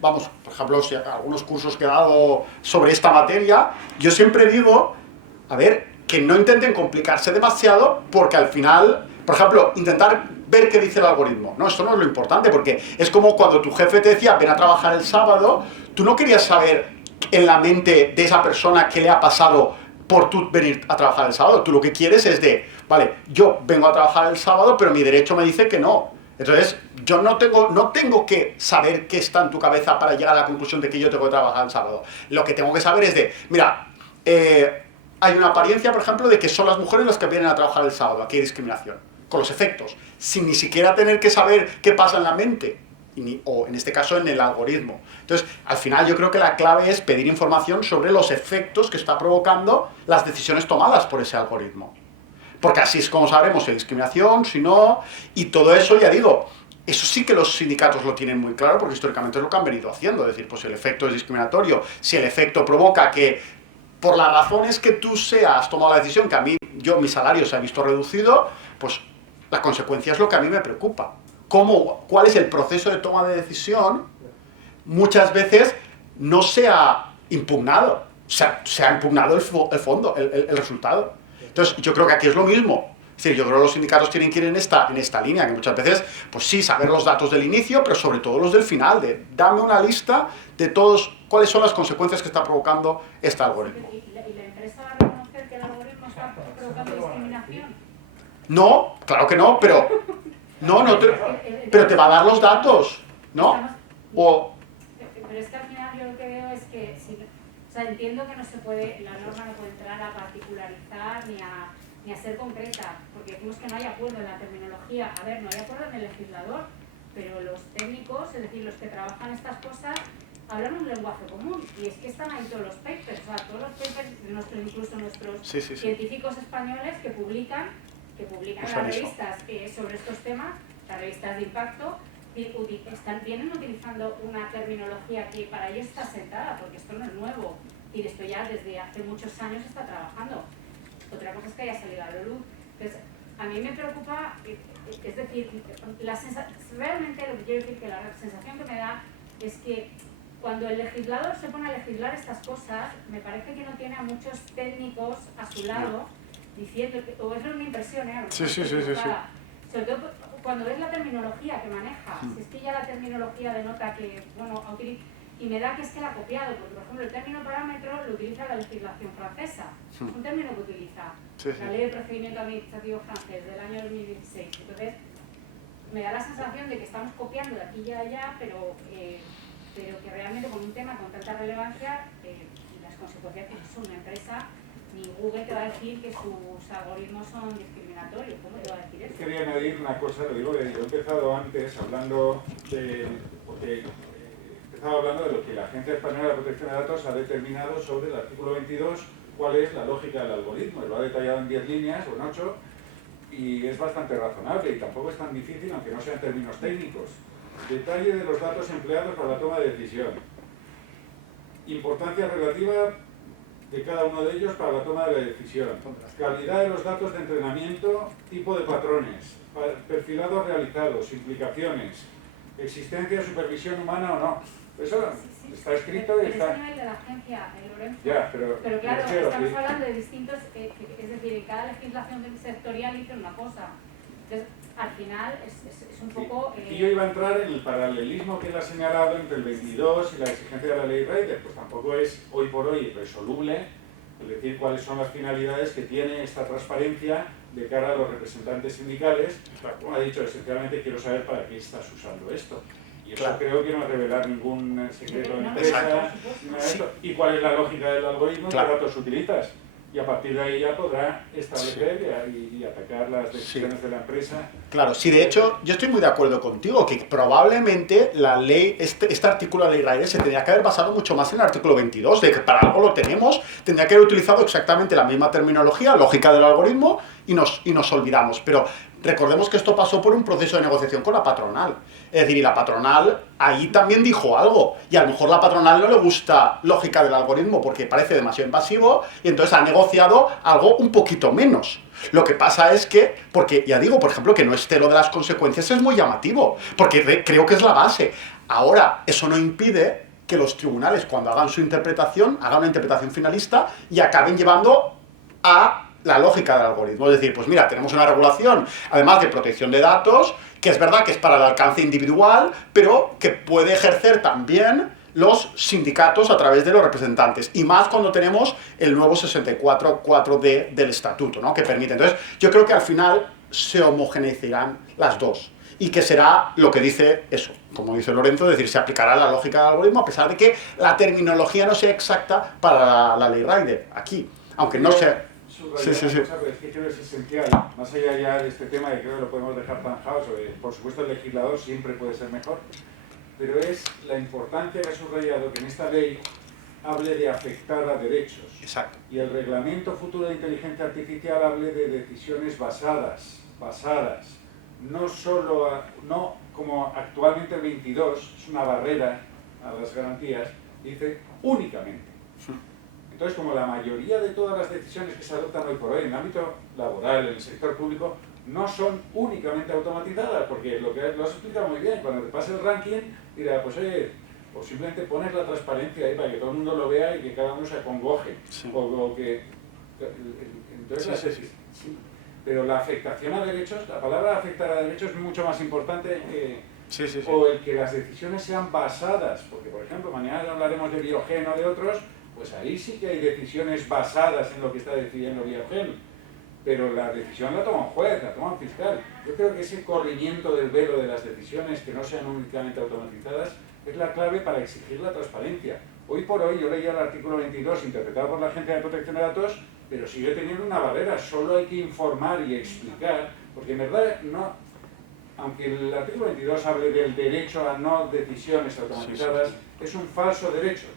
vamos, por ejemplo, si algunos cursos que he dado sobre esta materia, yo siempre digo, a ver, que no intenten complicarse demasiado, porque al final, por ejemplo, intentar ver qué dice el algoritmo. No, esto no es lo importante, porque es como cuando tu jefe te decía, ven a trabajar el sábado, tú no querías saber en la mente de esa persona qué le ha pasado por tú venir a trabajar el sábado. Tú lo que quieres es de, vale, yo vengo a trabajar el sábado, pero mi derecho me dice que no. Entonces, yo no tengo que saber qué está en tu cabeza para llegar a la conclusión de que yo tengo que trabajar el sábado. Lo que tengo que saber es de, mira, hay una apariencia, por ejemplo, de que son las mujeres las que vienen a trabajar el sábado. Aquí hay discriminación. Con los efectos. Sin ni siquiera tener que saber qué pasa en la mente. O en este caso en el algoritmo. Entonces, al final yo creo que la clave es pedir información sobre los efectos que está provocando las decisiones tomadas por ese algoritmo. Porque así es como sabremos si hay discriminación, si no, y todo eso, ya digo, eso sí que los sindicatos lo tienen muy claro, porque históricamente es lo que han venido haciendo, es decir, pues si el efecto es discriminatorio, si el efecto provoca que, por las razones que tú has tomado la decisión, que mi salario se ha visto reducido, pues la consecuencia es lo que a mí me preocupa. ¿Cuál es el proceso de toma de decisión? Muchas veces no se ha impugnado, se ha impugnado el fondo, el resultado. Entonces, yo creo que aquí es lo mismo. Es decir, yo creo que los sindicatos tienen que ir en esta línea, que muchas veces, pues sí, saber los datos del inicio, pero sobre todo los del final, de dame una lista de todos, cuáles son las consecuencias que está provocando este algoritmo. ¿Y la empresa va a reconocer que el algoritmo está provocando discriminación? No, claro que no, pero pero te va a dar los datos, ¿no? Pero es que al final yo lo que veo es que, o sea, entiendo que la norma no puede entrar a particularizar ni a ser concreta, porque decimos que no hay acuerdo en la terminología. A ver, no hay acuerdo en el legislador, pero los técnicos, es decir, los que trabajan estas cosas, hablan un lenguaje común, y es que están ahí todos los papers, o sea, todos los papers, incluso nuestros científicos españoles que publican en las revistas sobre estos temas, las revistas de impacto, vienen utilizando una terminología que para ellos está sentada, porque esto no es nuevo, y esto ya desde hace muchos años está trabajando. Otra cosa es que haya salido a la luz. Entonces, a mí me preocupa, es decir, realmente lo que quiero decir que la sensación que me da es que cuando el legislador se pone a legislar estas cosas, me parece que no tiene a muchos técnicos a su lado diciendo, o es una impresión, Sí. Sobre todo cuando ves la terminología que maneja, si es que ya la terminología denota que, bueno, y me da que es que la ha copiado, porque por ejemplo el término parámetro lo utiliza la legislación francesa, es un término que utiliza la Ley de Procedimiento Administrativo francés del año 2016. Entonces, me da la sensación de que estamos copiando de aquí y allá, pero que realmente con un tema con tanta relevancia, las consecuencias que es una empresa, ni Google te va a decir que sus algoritmos son discriminatorios. ¿Cómo te va a decir eso? Quería añadir una cosa, lo digo, yo he empezado antes hablando de lo que la Agencia Española de Protección de Datos ha determinado sobre el artículo 22, cuál es la lógica del algoritmo. Lo ha detallado en 10 líneas o en 8, y es bastante razonable y tampoco es tan difícil, aunque no sean términos técnicos. Detalle de los datos empleados para la toma de decisión. Importancia relativa de cada uno de ellos para la toma de la decisión. Calidad de los datos de entrenamiento, tipo de patrones, perfilados realizados, implicaciones, existencia de supervisión humana o no. Eso está escrito y está... Es a nivel de la agencia, Lorenzo. Ya, pero claro, estamos hablando de distintos... es decir, en cada legislación sectorial dice una cosa. Entonces, al final es un poco... Y yo iba a entrar en el paralelismo que él ha señalado entre el 22 y la exigencia de la ley Rider, pues tampoco es hoy por hoy resoluble, es decir, cuáles son las finalidades que tiene esta transparencia de cara a los representantes sindicales. Como ha dicho, esencialmente quiero saber para qué estás usando esto. Y eso creo que no es revelar ningún secreto de empresa, y cuál es la lógica del algoritmo, qué datos utilizas. Y a partir de ahí ya podrá establecer y atacar las decisiones de la empresa. Claro, sí, de hecho, yo estoy muy de acuerdo contigo, que probablemente la ley, este artículo de la ley Rider se tendría que haber basado mucho más en el artículo 22, de que para algo lo tenemos, tendría que haber utilizado exactamente la misma terminología, lógica del algoritmo, y nos olvidamos. Pero recordemos que esto pasó por un proceso de negociación con la patronal. Es decir, y la patronal ahí también dijo algo, y a lo mejor la patronal no le gusta lógica del algoritmo porque parece demasiado invasivo, y entonces ha negociado algo un poquito menos. Lo que pasa es que, porque ya digo, por ejemplo, que no esté lo de las consecuencias es muy llamativo, porque creo que es la base. Ahora, eso no impide que los tribunales, cuando hagan su interpretación, hagan una interpretación finalista y acaben llevando a la lógica del algoritmo. Es decir, pues mira, tenemos una regulación, además de protección de datos, que es verdad que es para el alcance individual, pero que puede ejercer también los sindicatos a través de los representantes, y más cuando tenemos el nuevo 64.4D del estatuto, ¿no? Que permite. Entonces, yo creo que al final se homogeneizarán las dos, y que será lo que dice eso, como dice Lorenzo, es decir, se aplicará la lógica del algoritmo, a pesar de que la terminología no sea exacta para la ley Rider, aquí, aunque no sea... Sí. Cosa, pero es que creo que es esencial, más allá ya de este tema, y creo que lo podemos dejar zanjado, por supuesto el legislador siempre puede ser mejor, pero es la importancia que ha subrayado que en esta ley hable de afectar a derechos. Exacto. Y el reglamento futuro de inteligencia artificial hable de decisiones basadas, no solo, no como actualmente el 22, es una barrera a las garantías, dice únicamente. Entonces, como la mayoría de todas las decisiones que se adoptan hoy por hoy en el ámbito laboral, en el sector público, no son únicamente automatizadas, porque lo has explicado muy bien, cuando te pase el ranking, dirá, pues oye, o simplemente pones la transparencia ahí para que todo el mundo lo vea y que cada uno se acongoje. Sí. O que... Entonces, sí. Pero la afectación a derechos, la palabra afectar a derechos es mucho más importante que... O el que las decisiones sean basadas, porque por ejemplo, mañana hablaremos de Biogen o de otros, pues ahí sí que hay decisiones basadas en lo que está decidiendo Biogen, pero la decisión la toma un juez, la toma un fiscal. Yo creo que ese corrimiento del velo de las decisiones que no sean únicamente automatizadas es la clave para exigir la transparencia. Hoy por hoy, yo leía el artículo 22 interpretado por la Agencia de Protección de Datos, pero sigue teniendo una barrera, solo hay que informar y explicar, porque en verdad no, aunque el artículo 22 hable del derecho a no decisiones automatizadas, es un falso derecho.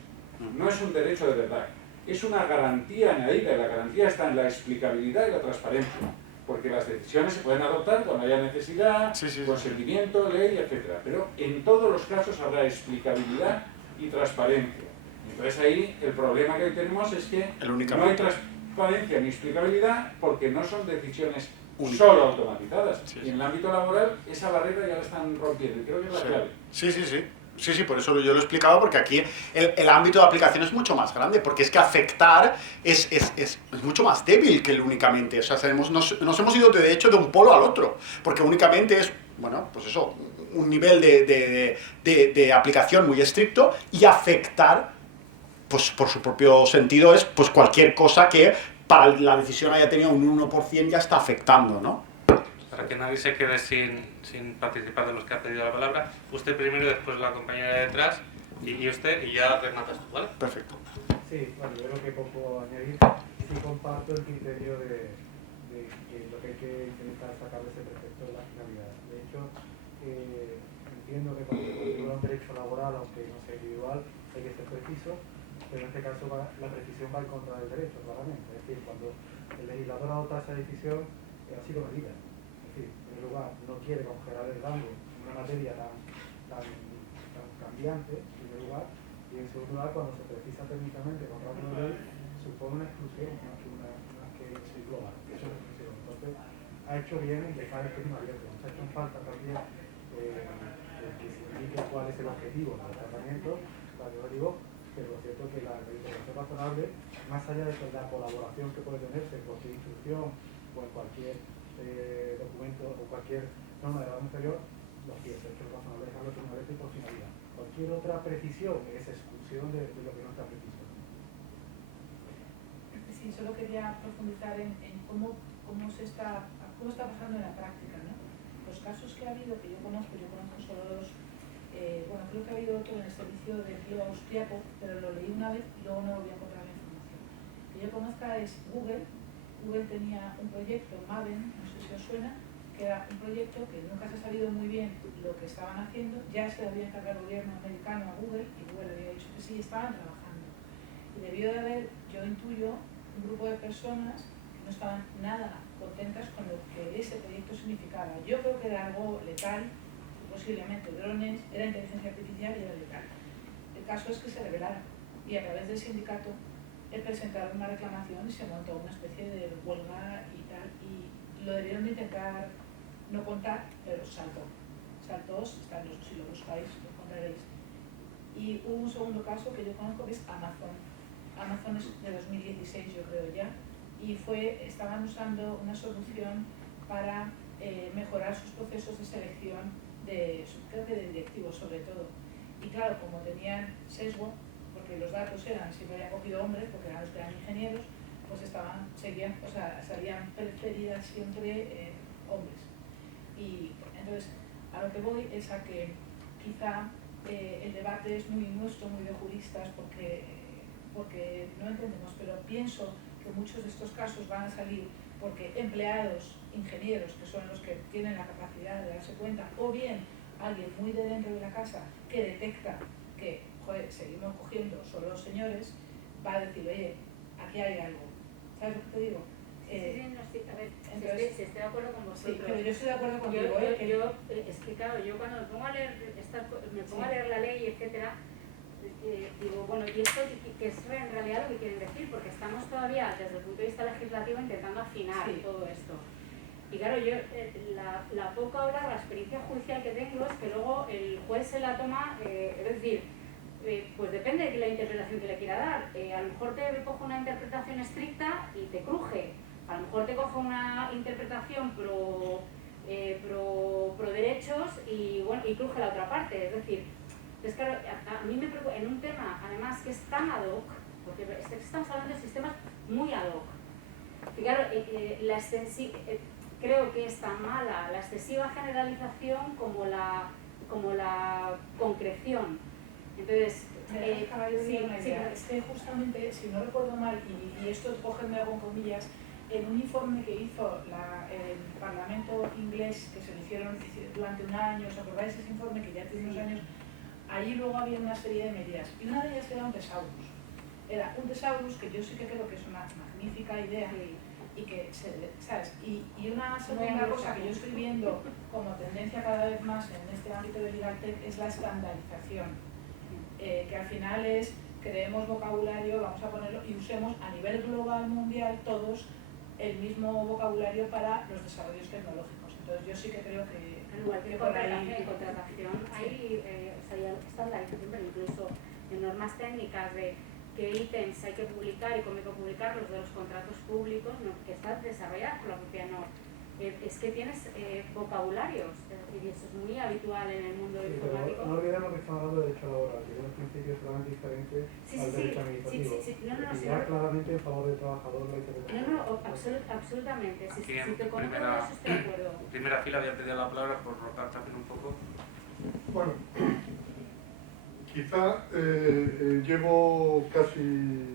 No es un derecho de verdad, es una garantía añadida, y la garantía está en la explicabilidad y la transparencia, porque las decisiones se pueden adoptar cuando haya necesidad, consentimiento, ley, etc. Pero en todos los casos habrá explicabilidad y transparencia. Entonces ahí el problema que hoy tenemos es que no hay transparencia ni explicabilidad porque no son decisiones solo automatizadas. Y en el ámbito laboral esa barrera ya la están rompiendo, y creo que es la clave. Sí, por eso yo lo he explicado, porque aquí el ámbito de aplicación es mucho más grande, porque es que afectar es mucho más débil que el únicamente. O sea, nos hemos ido de hecho de un polo al otro, porque únicamente es, bueno, pues eso, un nivel de aplicación muy estricto, y afectar, pues por su propio sentido, es pues cualquier cosa que para la decisión haya tenido un 1% ya está afectando, ¿no? Para que nadie se quede sin participar de los que ha pedido la palabra, usted primero y después la compañera de detrás, y usted, y ya rematas tú, ¿vale? Perfecto. Sí, bueno, yo creo que poco añadir. Sí comparto el criterio de que lo que hay que intentar sacar de ese precepto es la finalidad. De hecho, entiendo que cuando se configura un derecho laboral, aunque no sea individual, hay que ser preciso, pero en este caso la precisión va en contra del derecho, claramente. Es decir, cuando el legislador adopta esa decisión, así lo medita. En primer lugar, no quiere congelar el rango en una materia tan cambiante, en primer lugar, y en segundo lugar, cuando se precisa técnicamente con rango de ley, supone una exclusión más que global. Entonces, ha hecho bien en dejar el tema abierto. Nos ha hecho falta también que se indique cuál es el objetivo del tratamiento, yo digo, pero lo cierto es que la interpretación razonable, más allá de la colaboración que puede tenerse en cualquier instrucción o en cualquier documento o cualquier norma de grado inferior, lo que es hecho razonable dejarlo por una vez y por finalidad. Cualquier otra precisión es exclusión de lo que no está preciso. Sí, solo quería profundizar en cómo está pasando en la práctica, ¿no? Los casos que ha habido, que yo conozco solo dos, bueno, creo que ha habido otro en el servicio de empleo austriaco, pero lo leí una vez y luego no volví a encontrar la información. Que yo conozca es Google. Google tenía un proyecto, Maven, no sé si os suena, que era un proyecto que nunca se ha sabido muy bien lo que estaban haciendo, ya se lo había encargado el gobierno americano a Google, y Google había dicho que sí, estaban trabajando. Y debió de haber, yo intuyo, un grupo de personas que no estaban nada contentas con lo que ese proyecto significaba. Yo creo que era algo letal, posiblemente drones, era inteligencia artificial y era letal. El caso es que se rebelaron, y a través del sindicato presentaron una reclamación y se montó una especie de huelga y tal, y lo debieron de intentar no contar, pero saltó, si lo buscáis lo encontraréis. Y hubo un segundo caso que yo conozco, que es Amazon. Amazon es de 2016, yo creo ya, y estaban usando una solución para mejorar sus procesos de selección, creo que de directivos sobre todo. Y claro, como tenían sesgo, porque los datos siempre habían cogido hombres, porque eran los que eran ingenieros, pues salían preferidas siempre hombres. Y entonces, a lo que voy es a que quizá el debate es muy nuestro, muy de juristas, porque no entendemos, pero pienso que muchos de estos casos van a salir porque empleados, ingenieros, que son los que tienen la capacidad de darse cuenta, o bien alguien muy de dentro de la casa que detecta que, joder, seguimos cogiendo solo los señores, va a decir, oye, aquí hay algo. ¿Sabes lo que te digo? A ver, entonces, estoy de acuerdo con vosotros. Sí, pero yo estoy de acuerdo contigo. Es que claro, yo cuando me pongo a leer la ley, etcétera, digo, bueno, ¿y esto qué es en realidad lo que quieren decir? Porque estamos todavía, desde el punto de vista legislativo, intentando afinar todo esto. Y claro, yo la poca o la experiencia judicial que tengo es que luego el juez se la toma, es decir, pues depende de la interpretación que le quiera dar. A lo mejor te coge una interpretación estricta y te cruje. A lo mejor te coge una interpretación pro derechos y cruje la otra parte. Es decir, es claro, a mí me preocupa, en un tema además que es tan ad hoc, porque estamos hablando de sistemas muy ad hoc. Y claro, creo que es tan mala la excesiva generalización como la concreción. Entonces, es que justamente, si no recuerdo mal, y esto cógenmelo con comillas, en un informe que hizo el Parlamento inglés, que se lo hicieron durante un año, ¿os acordáis de ese informe que ya tiene unos años? Allí luego había una serie de medidas, y una de ellas era un thesaurus. Era un thesaurus que yo sí que creo que es una magnífica idea, y que, ¿sabes? Y una segunda cosa que yo estoy viendo como tendencia cada vez más en este ámbito de Legal Tech es la estandarización. Que al final es, creemos vocabulario, vamos a ponerlo, y usemos a nivel global, mundial, todos el mismo vocabulario para los desarrollos tecnológicos. Entonces yo sí que creo que... Igual que en contratación hay estandarización, pero incluso en normas técnicas de qué ítems hay que publicar y cómo hay que publicar los de los contratos públicos, que están desarrolladas por la propia NOR. Es que tienes vocabularios, y eso es muy habitual en el mundo informático. No olvidemos que estamos hablando de derecho laboral, que es un principio totalmente diferente al derecho administrativo. Y ya claramente en favor del trabajador la interpretación. Absolutamente. Si te conozco primera, eso, estoy de acuerdo. En primera fila había pedido la palabra por rotar también un poco. Bueno, quizá llevo casi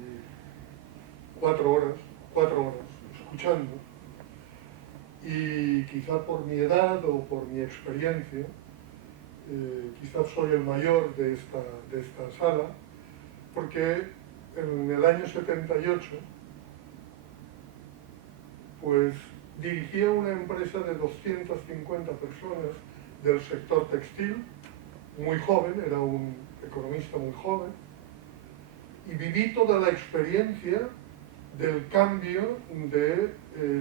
4 horas escuchando, y quizá por mi edad o por mi experiencia, quizás soy el mayor de esta sala, porque en el año 78 pues dirigía una empresa de 250 personas del sector textil, muy joven, era un economista muy joven, y viví toda la experiencia del cambio de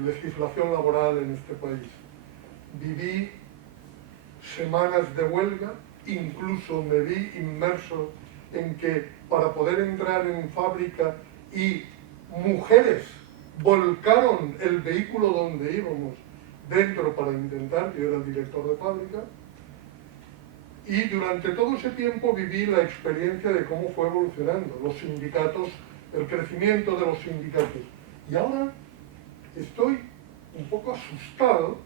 legislación laboral en este país. Viví semanas de huelga, incluso me vi inmerso en que para poder entrar en fábrica y mujeres volcaron el vehículo donde íbamos dentro para intentar, yo era el director de fábrica, y durante todo ese tiempo viví la experiencia de cómo fue evolucionando los sindicatos, el crecimiento de los sindicatos. Y ahora estoy un poco asustado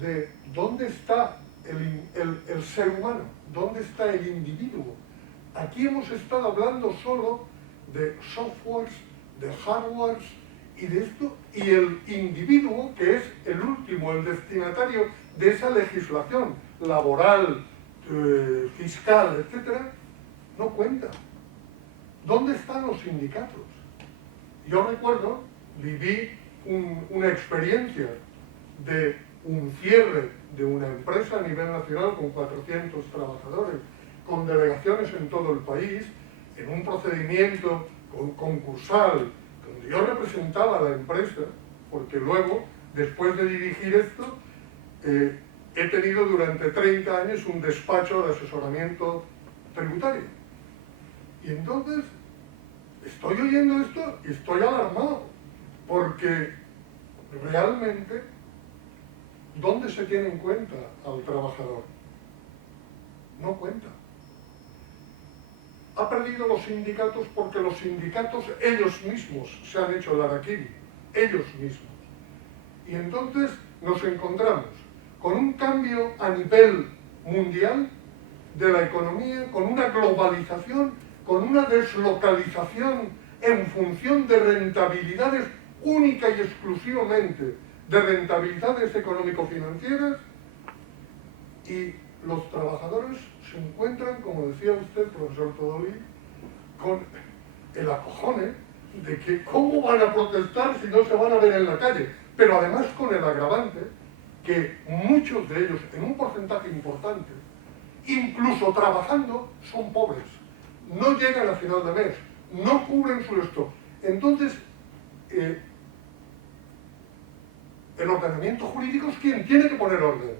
de dónde está el ser humano, dónde está el individuo. Aquí hemos estado hablando solo de softwares, de hardwares y de esto, y el individuo, que es el último, el destinatario de esa legislación laboral, fiscal, etcétera, no cuenta. ¿Dónde están los sindicatos? Yo recuerdo, viví una experiencia de un cierre de una empresa a nivel nacional con 400 trabajadores, con delegaciones en todo el país, en un procedimiento concursal, donde yo representaba a la empresa, porque luego, después de dirigir esto, he tenido durante 30 años un despacho de asesoramiento tributario. Y entonces, estoy oyendo esto y estoy alarmado, porque realmente, ¿dónde se tiene en cuenta al trabajador? No cuenta. ha perdido los sindicatos porque los sindicatos ellos mismos se han hecho el harakiri, ellos mismos. Y entonces nos encontramos con un cambio a nivel mundial de la economía, con una globalización, con una deslocalización en función de rentabilidades única y exclusivamente de rentabilidades económico-financieras, y los trabajadores se encuentran, como decía usted, profesor Todolí, con el acojone de que cómo van a protestar si no se van a ver en la calle, pero además con el agravante que muchos de ellos, en un porcentaje importante, incluso trabajando, son pobres, no llegan a final de mes, no cubren su stock. Entonces, el ordenamiento jurídico es quien tiene que poner orden.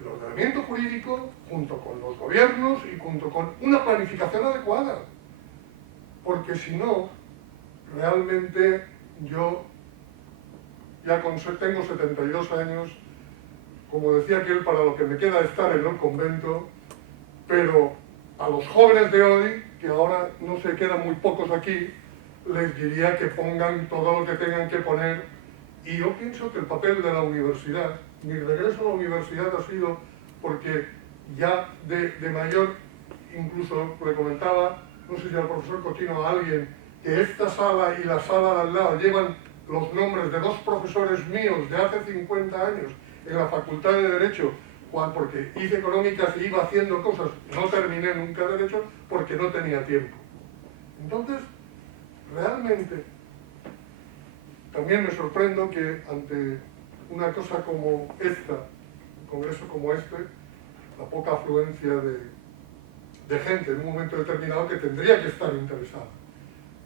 El ordenamiento jurídico, junto con los gobiernos y junto con una planificación adecuada. Porque si no, realmente yo ya tengo 72 años, como decía aquel, para lo que me queda estar en el convento, pero a los jóvenes de hoy, que ahora no se quedan muy pocos aquí, les diría que pongan todo lo que tengan que poner. Y yo pienso que el papel de la universidad, mi regreso a la universidad ha sido porque ya de mayor, incluso le comentaba, no sé si al profesor Cotino o a alguien, que esta sala y la sala de al lado llevan los nombres de dos profesores míos de hace 50 años en la Facultad de Derecho, porque hice económicas y iba haciendo cosas, no terminé nunca Derecho porque no tenía tiempo. Entonces, realmente, también me sorprendo que ante una cosa como esta, un congreso como este, la poca afluencia de gente en un momento determinado que tendría que estar interesada.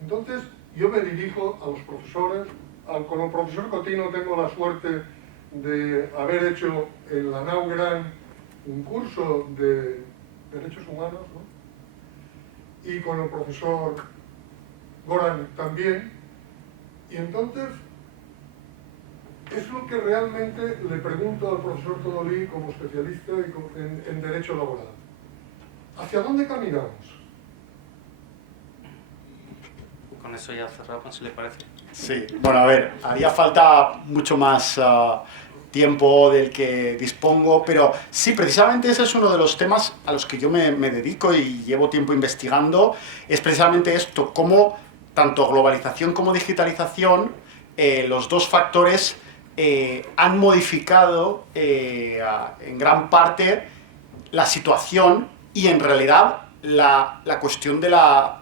Entonces, yo me dirijo a los profesores. Con el profesor Cotino tengo la suerte de haber hecho en la NAUGRAN un curso de Derechos Humanos, ¿no? Y con el profesor Goran también. Y entonces, es lo que realmente le pregunto al profesor Todolí como especialista en Derecho Laboral. ¿Hacia dónde caminamos? Con eso ya cerramos, si le parece. Sí, bueno, a ver, haría falta mucho más tiempo del que dispongo, pero sí, precisamente ese es uno de los temas a los que yo me dedico y llevo tiempo investigando, es precisamente esto, cómo tanto globalización como digitalización, los dos factores han modificado en gran parte la situación y en realidad la cuestión de la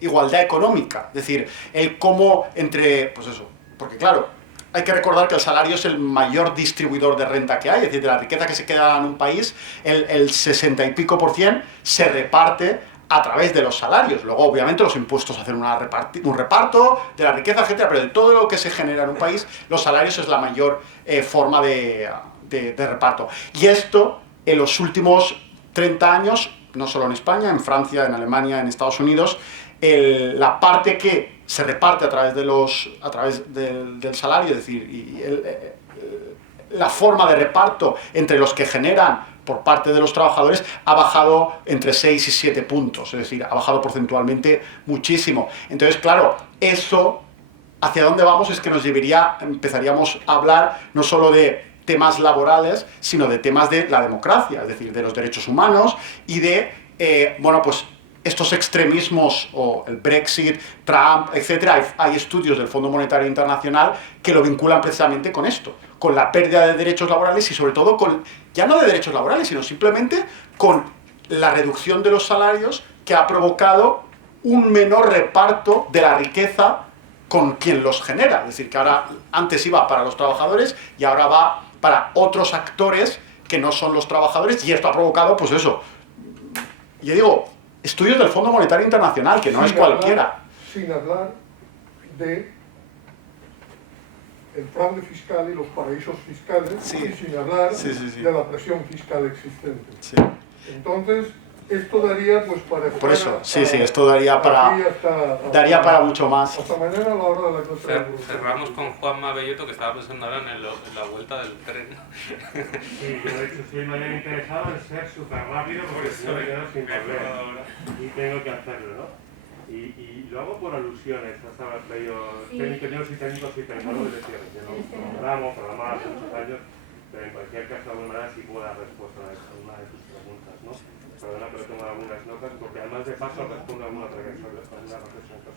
igualdad económica, es decir, el cómo entre, pues eso, porque claro, hay que recordar que el salario es el mayor distribuidor de renta que hay, es decir, de la riqueza que se queda en un país, el 60 y pico % se reparte a través de los salarios. Luego, obviamente, los impuestos hacen un reparto de la riqueza, etcétera, pero de todo lo que se genera en un país, los salarios es la mayor forma de reparto. Y esto, en los últimos 30 años, no solo en España, en Francia, en Alemania, en Estados Unidos, la parte que se reparte a través del salario, es decir, la forma de reparto entre los que generan por parte de los trabajadores ha bajado entre 6 y 7 puntos, es decir, ha bajado porcentualmente muchísimo. Entonces, claro, eso, hacia dónde vamos es que nos empezaríamos a hablar no solo de temas laborales, sino de temas de la democracia, es decir, de los derechos humanos y de, bueno, pues estos extremismos, o el Brexit, Trump, etc. Hay estudios del Fondo Monetario Internacional que lo vinculan precisamente con esto, con la pérdida de derechos laborales y sobre todo con, ya no de derechos laborales, sino simplemente con la reducción de los salarios que ha provocado un menor reparto de la riqueza con quien los genera. Es decir, que ahora antes iba para los trabajadores y ahora va para otros actores que no son los trabajadores, y esto ha provocado, pues eso, yo digo, estudios del Fondo Monetario Internacional, que no es cualquiera. Sin hablar de el fraude fiscal y los paraísos fiscales, sí, y sin hablar sí. de la presión fiscal existente. Sí. Entonces, esto daría pues para... Por eso, sí, esto daría para mucho más. Hasta mañana a la hora de la clase. Cerramos con Juanma Belloto, que estaba pensando ahora en la vuelta del tren. Sí, yo de hecho estoy mañana interesado en ser súper rápido porque si no me quedo sin volver y tengo que hacerlo, ¿no? Y lo hago por alusiones, hasta medio técnicos y técnicos y tecnólogos de cierre. Yo no programaba hace muchos años, pero en cualquier caso de alguna manera sí puedo dar respuesta a una de tus preguntas, ¿no? Perdona, pero tomo algunas notas porque además de paso respondo a alguna otra reflexión.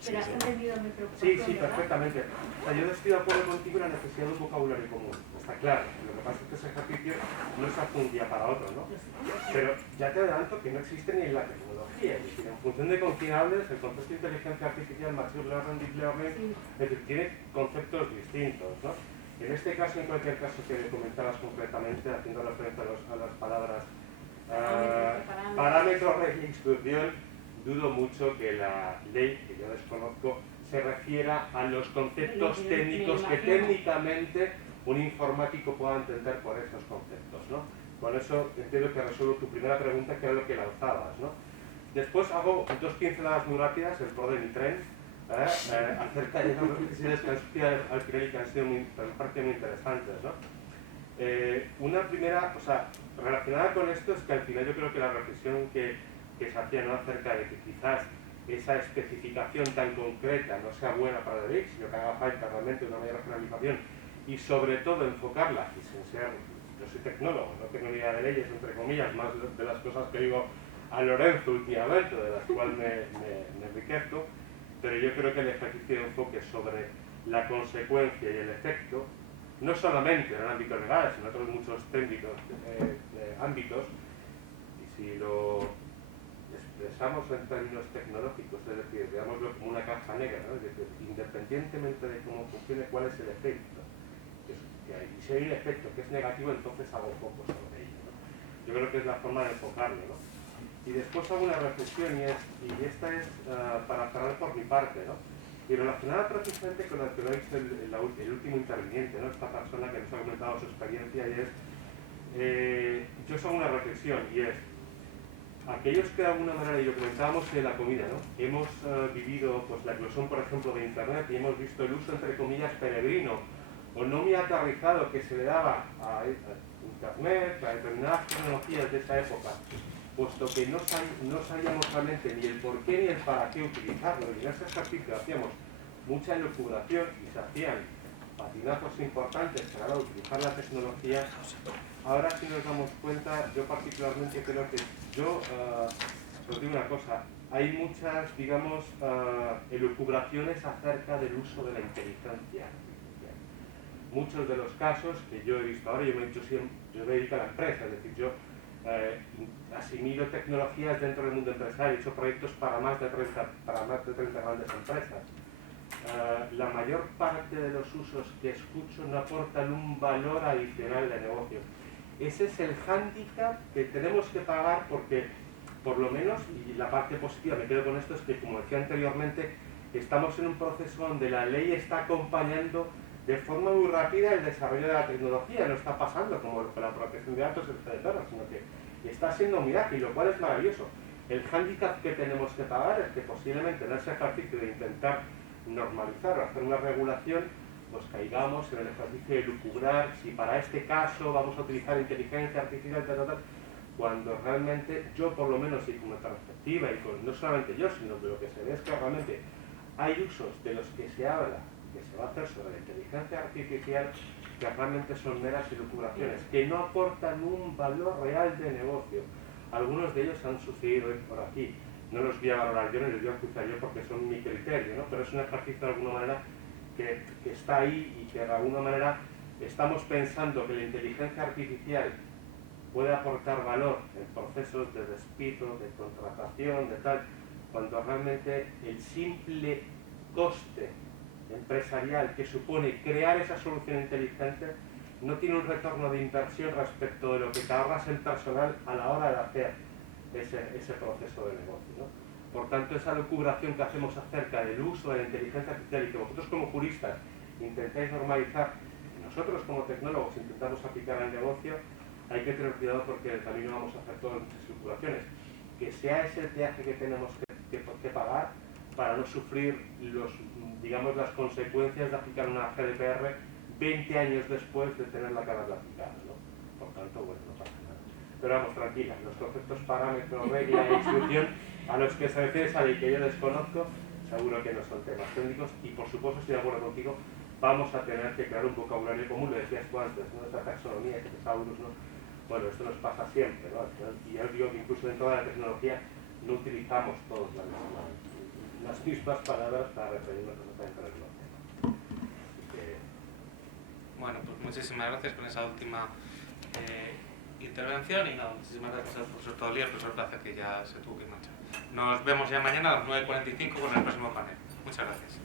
Pero has entendido mi preocupación, Sí, perfectamente. O sea, yo estoy de acuerdo contigo en la necesidad de un vocabulario común, está claro. Lo que pasa es que ese ejercicio no se hace un día para otro, ¿no? Pero ya te adelanto que no existe ni en la tecnología. Es decir, en función de con quién hables, el concepto de inteligencia artificial, machine learning, deep learning, es decir, tiene conceptos distintos, ¿no? En este caso, en cualquier caso que comentabas concretamente, haciendo referencia a las palabras parámetros, regla e instrucción, dudo mucho que la ley, que yo desconozco, se refiera a los conceptos técnicos que técnicamente un informático pueda entender por esos conceptos, ¿no? Con eso entiendo que resuelvo tu primera pregunta, que era lo que lanzabas, ¿no? Después hago dos pinceladas muy rápidas, el pro de mi tren, acerca de las reflexiones que han surgido al final y que han sido muy interesantes, ¿no? Una primera, o sea, relacionada con esto es que al final yo creo que la reflexión que se hacía, ¿no?, acerca de que quizás esa especificación tan concreta no sea buena para la ley, sino que haga falta realmente una mayor generalización y sobre todo enfocarla, y sin ser, yo soy tecnólogo, no tengo ni idea de leyes, entre comillas, más de las cosas que digo a Lorenzo últimamente, de las cuales me enriquezco, pero yo creo que el ejercicio de enfoque sobre la consecuencia y el efecto, no solamente en el ámbito legal, sino en otros muchos técnicos ámbitos, y si lo expresamos en términos tecnológicos, es decir, veámoslo como una caja negra, ¿no? Es decir, independientemente de cómo funcione, cuál es el efecto. Y si hay un efecto que es negativo, entonces hago foco sobre ello, ¿no? Yo creo que es la forma de enfocarlo, ¿no? Y después hago una reflexión, y esta es para cerrar por mi parte, ¿no? Y relacionada precisamente con lo que lo ha dicho el último interviniente, ¿no? Esta persona que nos ha comentado su experiencia, y es, yo os hago una reflexión, y es, aquellos que de alguna manera, y lo comentábamos en la comida, ¿no?, hemos vivido pues, la eclosión, por ejemplo, de Internet, y hemos visto el uso, entre comillas, peregrino, o no muy aterrizado que se le daba a Internet, a determinadas tecnologías de esa época, puesto que no sabíamos realmente ni el por qué ni el para qué utilizarlo. Y en ese ejercicio hacíamos mucha elucubración y se hacían patinazos importantes para utilizar la tecnología. Ahora si nos damos cuenta, yo particularmente creo que os digo una cosa, hay muchas, digamos, elucubraciones acerca del uso de la inteligencia artificial. Muchos de los casos que yo he visto ahora, yo me dedico a la empresa, es decir, yo asimilo tecnologías dentro del mundo empresarial, he hecho proyectos para más de 30 grandes empresas. La mayor parte de los usos que escucho no aportan un valor adicional de negocio. Ese es el hándicap que tenemos que pagar porque, por lo menos, y la parte positiva, me quedo con esto, es que, como decía anteriormente, estamos en un proceso donde la ley está acompañando de forma muy rápida el desarrollo de la tecnología. No está pasando como con la protección de datos, etcétera, sino que está siendo muy ágil, lo cual es maravilloso. El hándicap que tenemos que pagar es que posiblemente en ese ejercicio de intentar normalizar o hacer una regulación, pues caigamos en el ejercicio de lucubrar si para este caso vamos a utilizar inteligencia artificial, tal, cuando realmente yo, por lo menos, y con nuestra perspectiva, y no solamente yo, sino de lo que se ve es que realmente hay usos de los que se habla, que se va a hacer sobre la inteligencia artificial, que realmente son meras elucubraciones, que no aportan un valor real de negocio. Algunos de ellos han sucedido por aquí. No los voy a valorar yo, ni los voy a juzgar yo porque son mi criterio, ¿no? Pero es un ejercicio de alguna manera que está ahí y que de alguna manera estamos pensando que la inteligencia artificial puede aportar valor en procesos de despido, de contratación, de tal, cuando realmente el simple coste empresarial que supone crear esa solución inteligente no tiene un retorno de inversión respecto de lo que te ahorras en personal a la hora de hacer ese proceso de negocio, ¿no? Por tanto, esa lucubración que hacemos acerca del uso de la inteligencia artificial y que vosotros como juristas intentáis normalizar, y nosotros como tecnólogos intentamos aplicar al negocio, hay que tener cuidado porque también no vamos a hacer todas muchas lucuraciones. que sea ese el peaje que tenemos que pagar para no sufrir digamos, las consecuencias de aplicar una GDPR 20 años después de tenerla que haberla aplicado, ¿no? Por tanto, bueno, no pasa nada. Pero vamos, tranquila, los conceptos parámetro, regla e instrucción a los que se refiere esa ley que yo desconozco, seguro que no son temas técnicos y por supuesto estoy de acuerdo contigo, vamos a tener que crear un vocabulario común, lo decías tú antes, ¿no? Esta taxonomía, este tesaurus, ¿no? Bueno, esto nos pasa siempre, ¿no? Y yo digo que incluso dentro de la tecnología no utilizamos todos las mismas palabras para referirnos exactamente a los temas. Bueno, pues muchísimas gracias por esa última intervención y nada, muchísimas gracias al profesor Todolí y al profesor Plaza que ya se tuvo que marchar. Nos vemos ya mañana a las 9:45 con el próximo panel. Muchas gracias.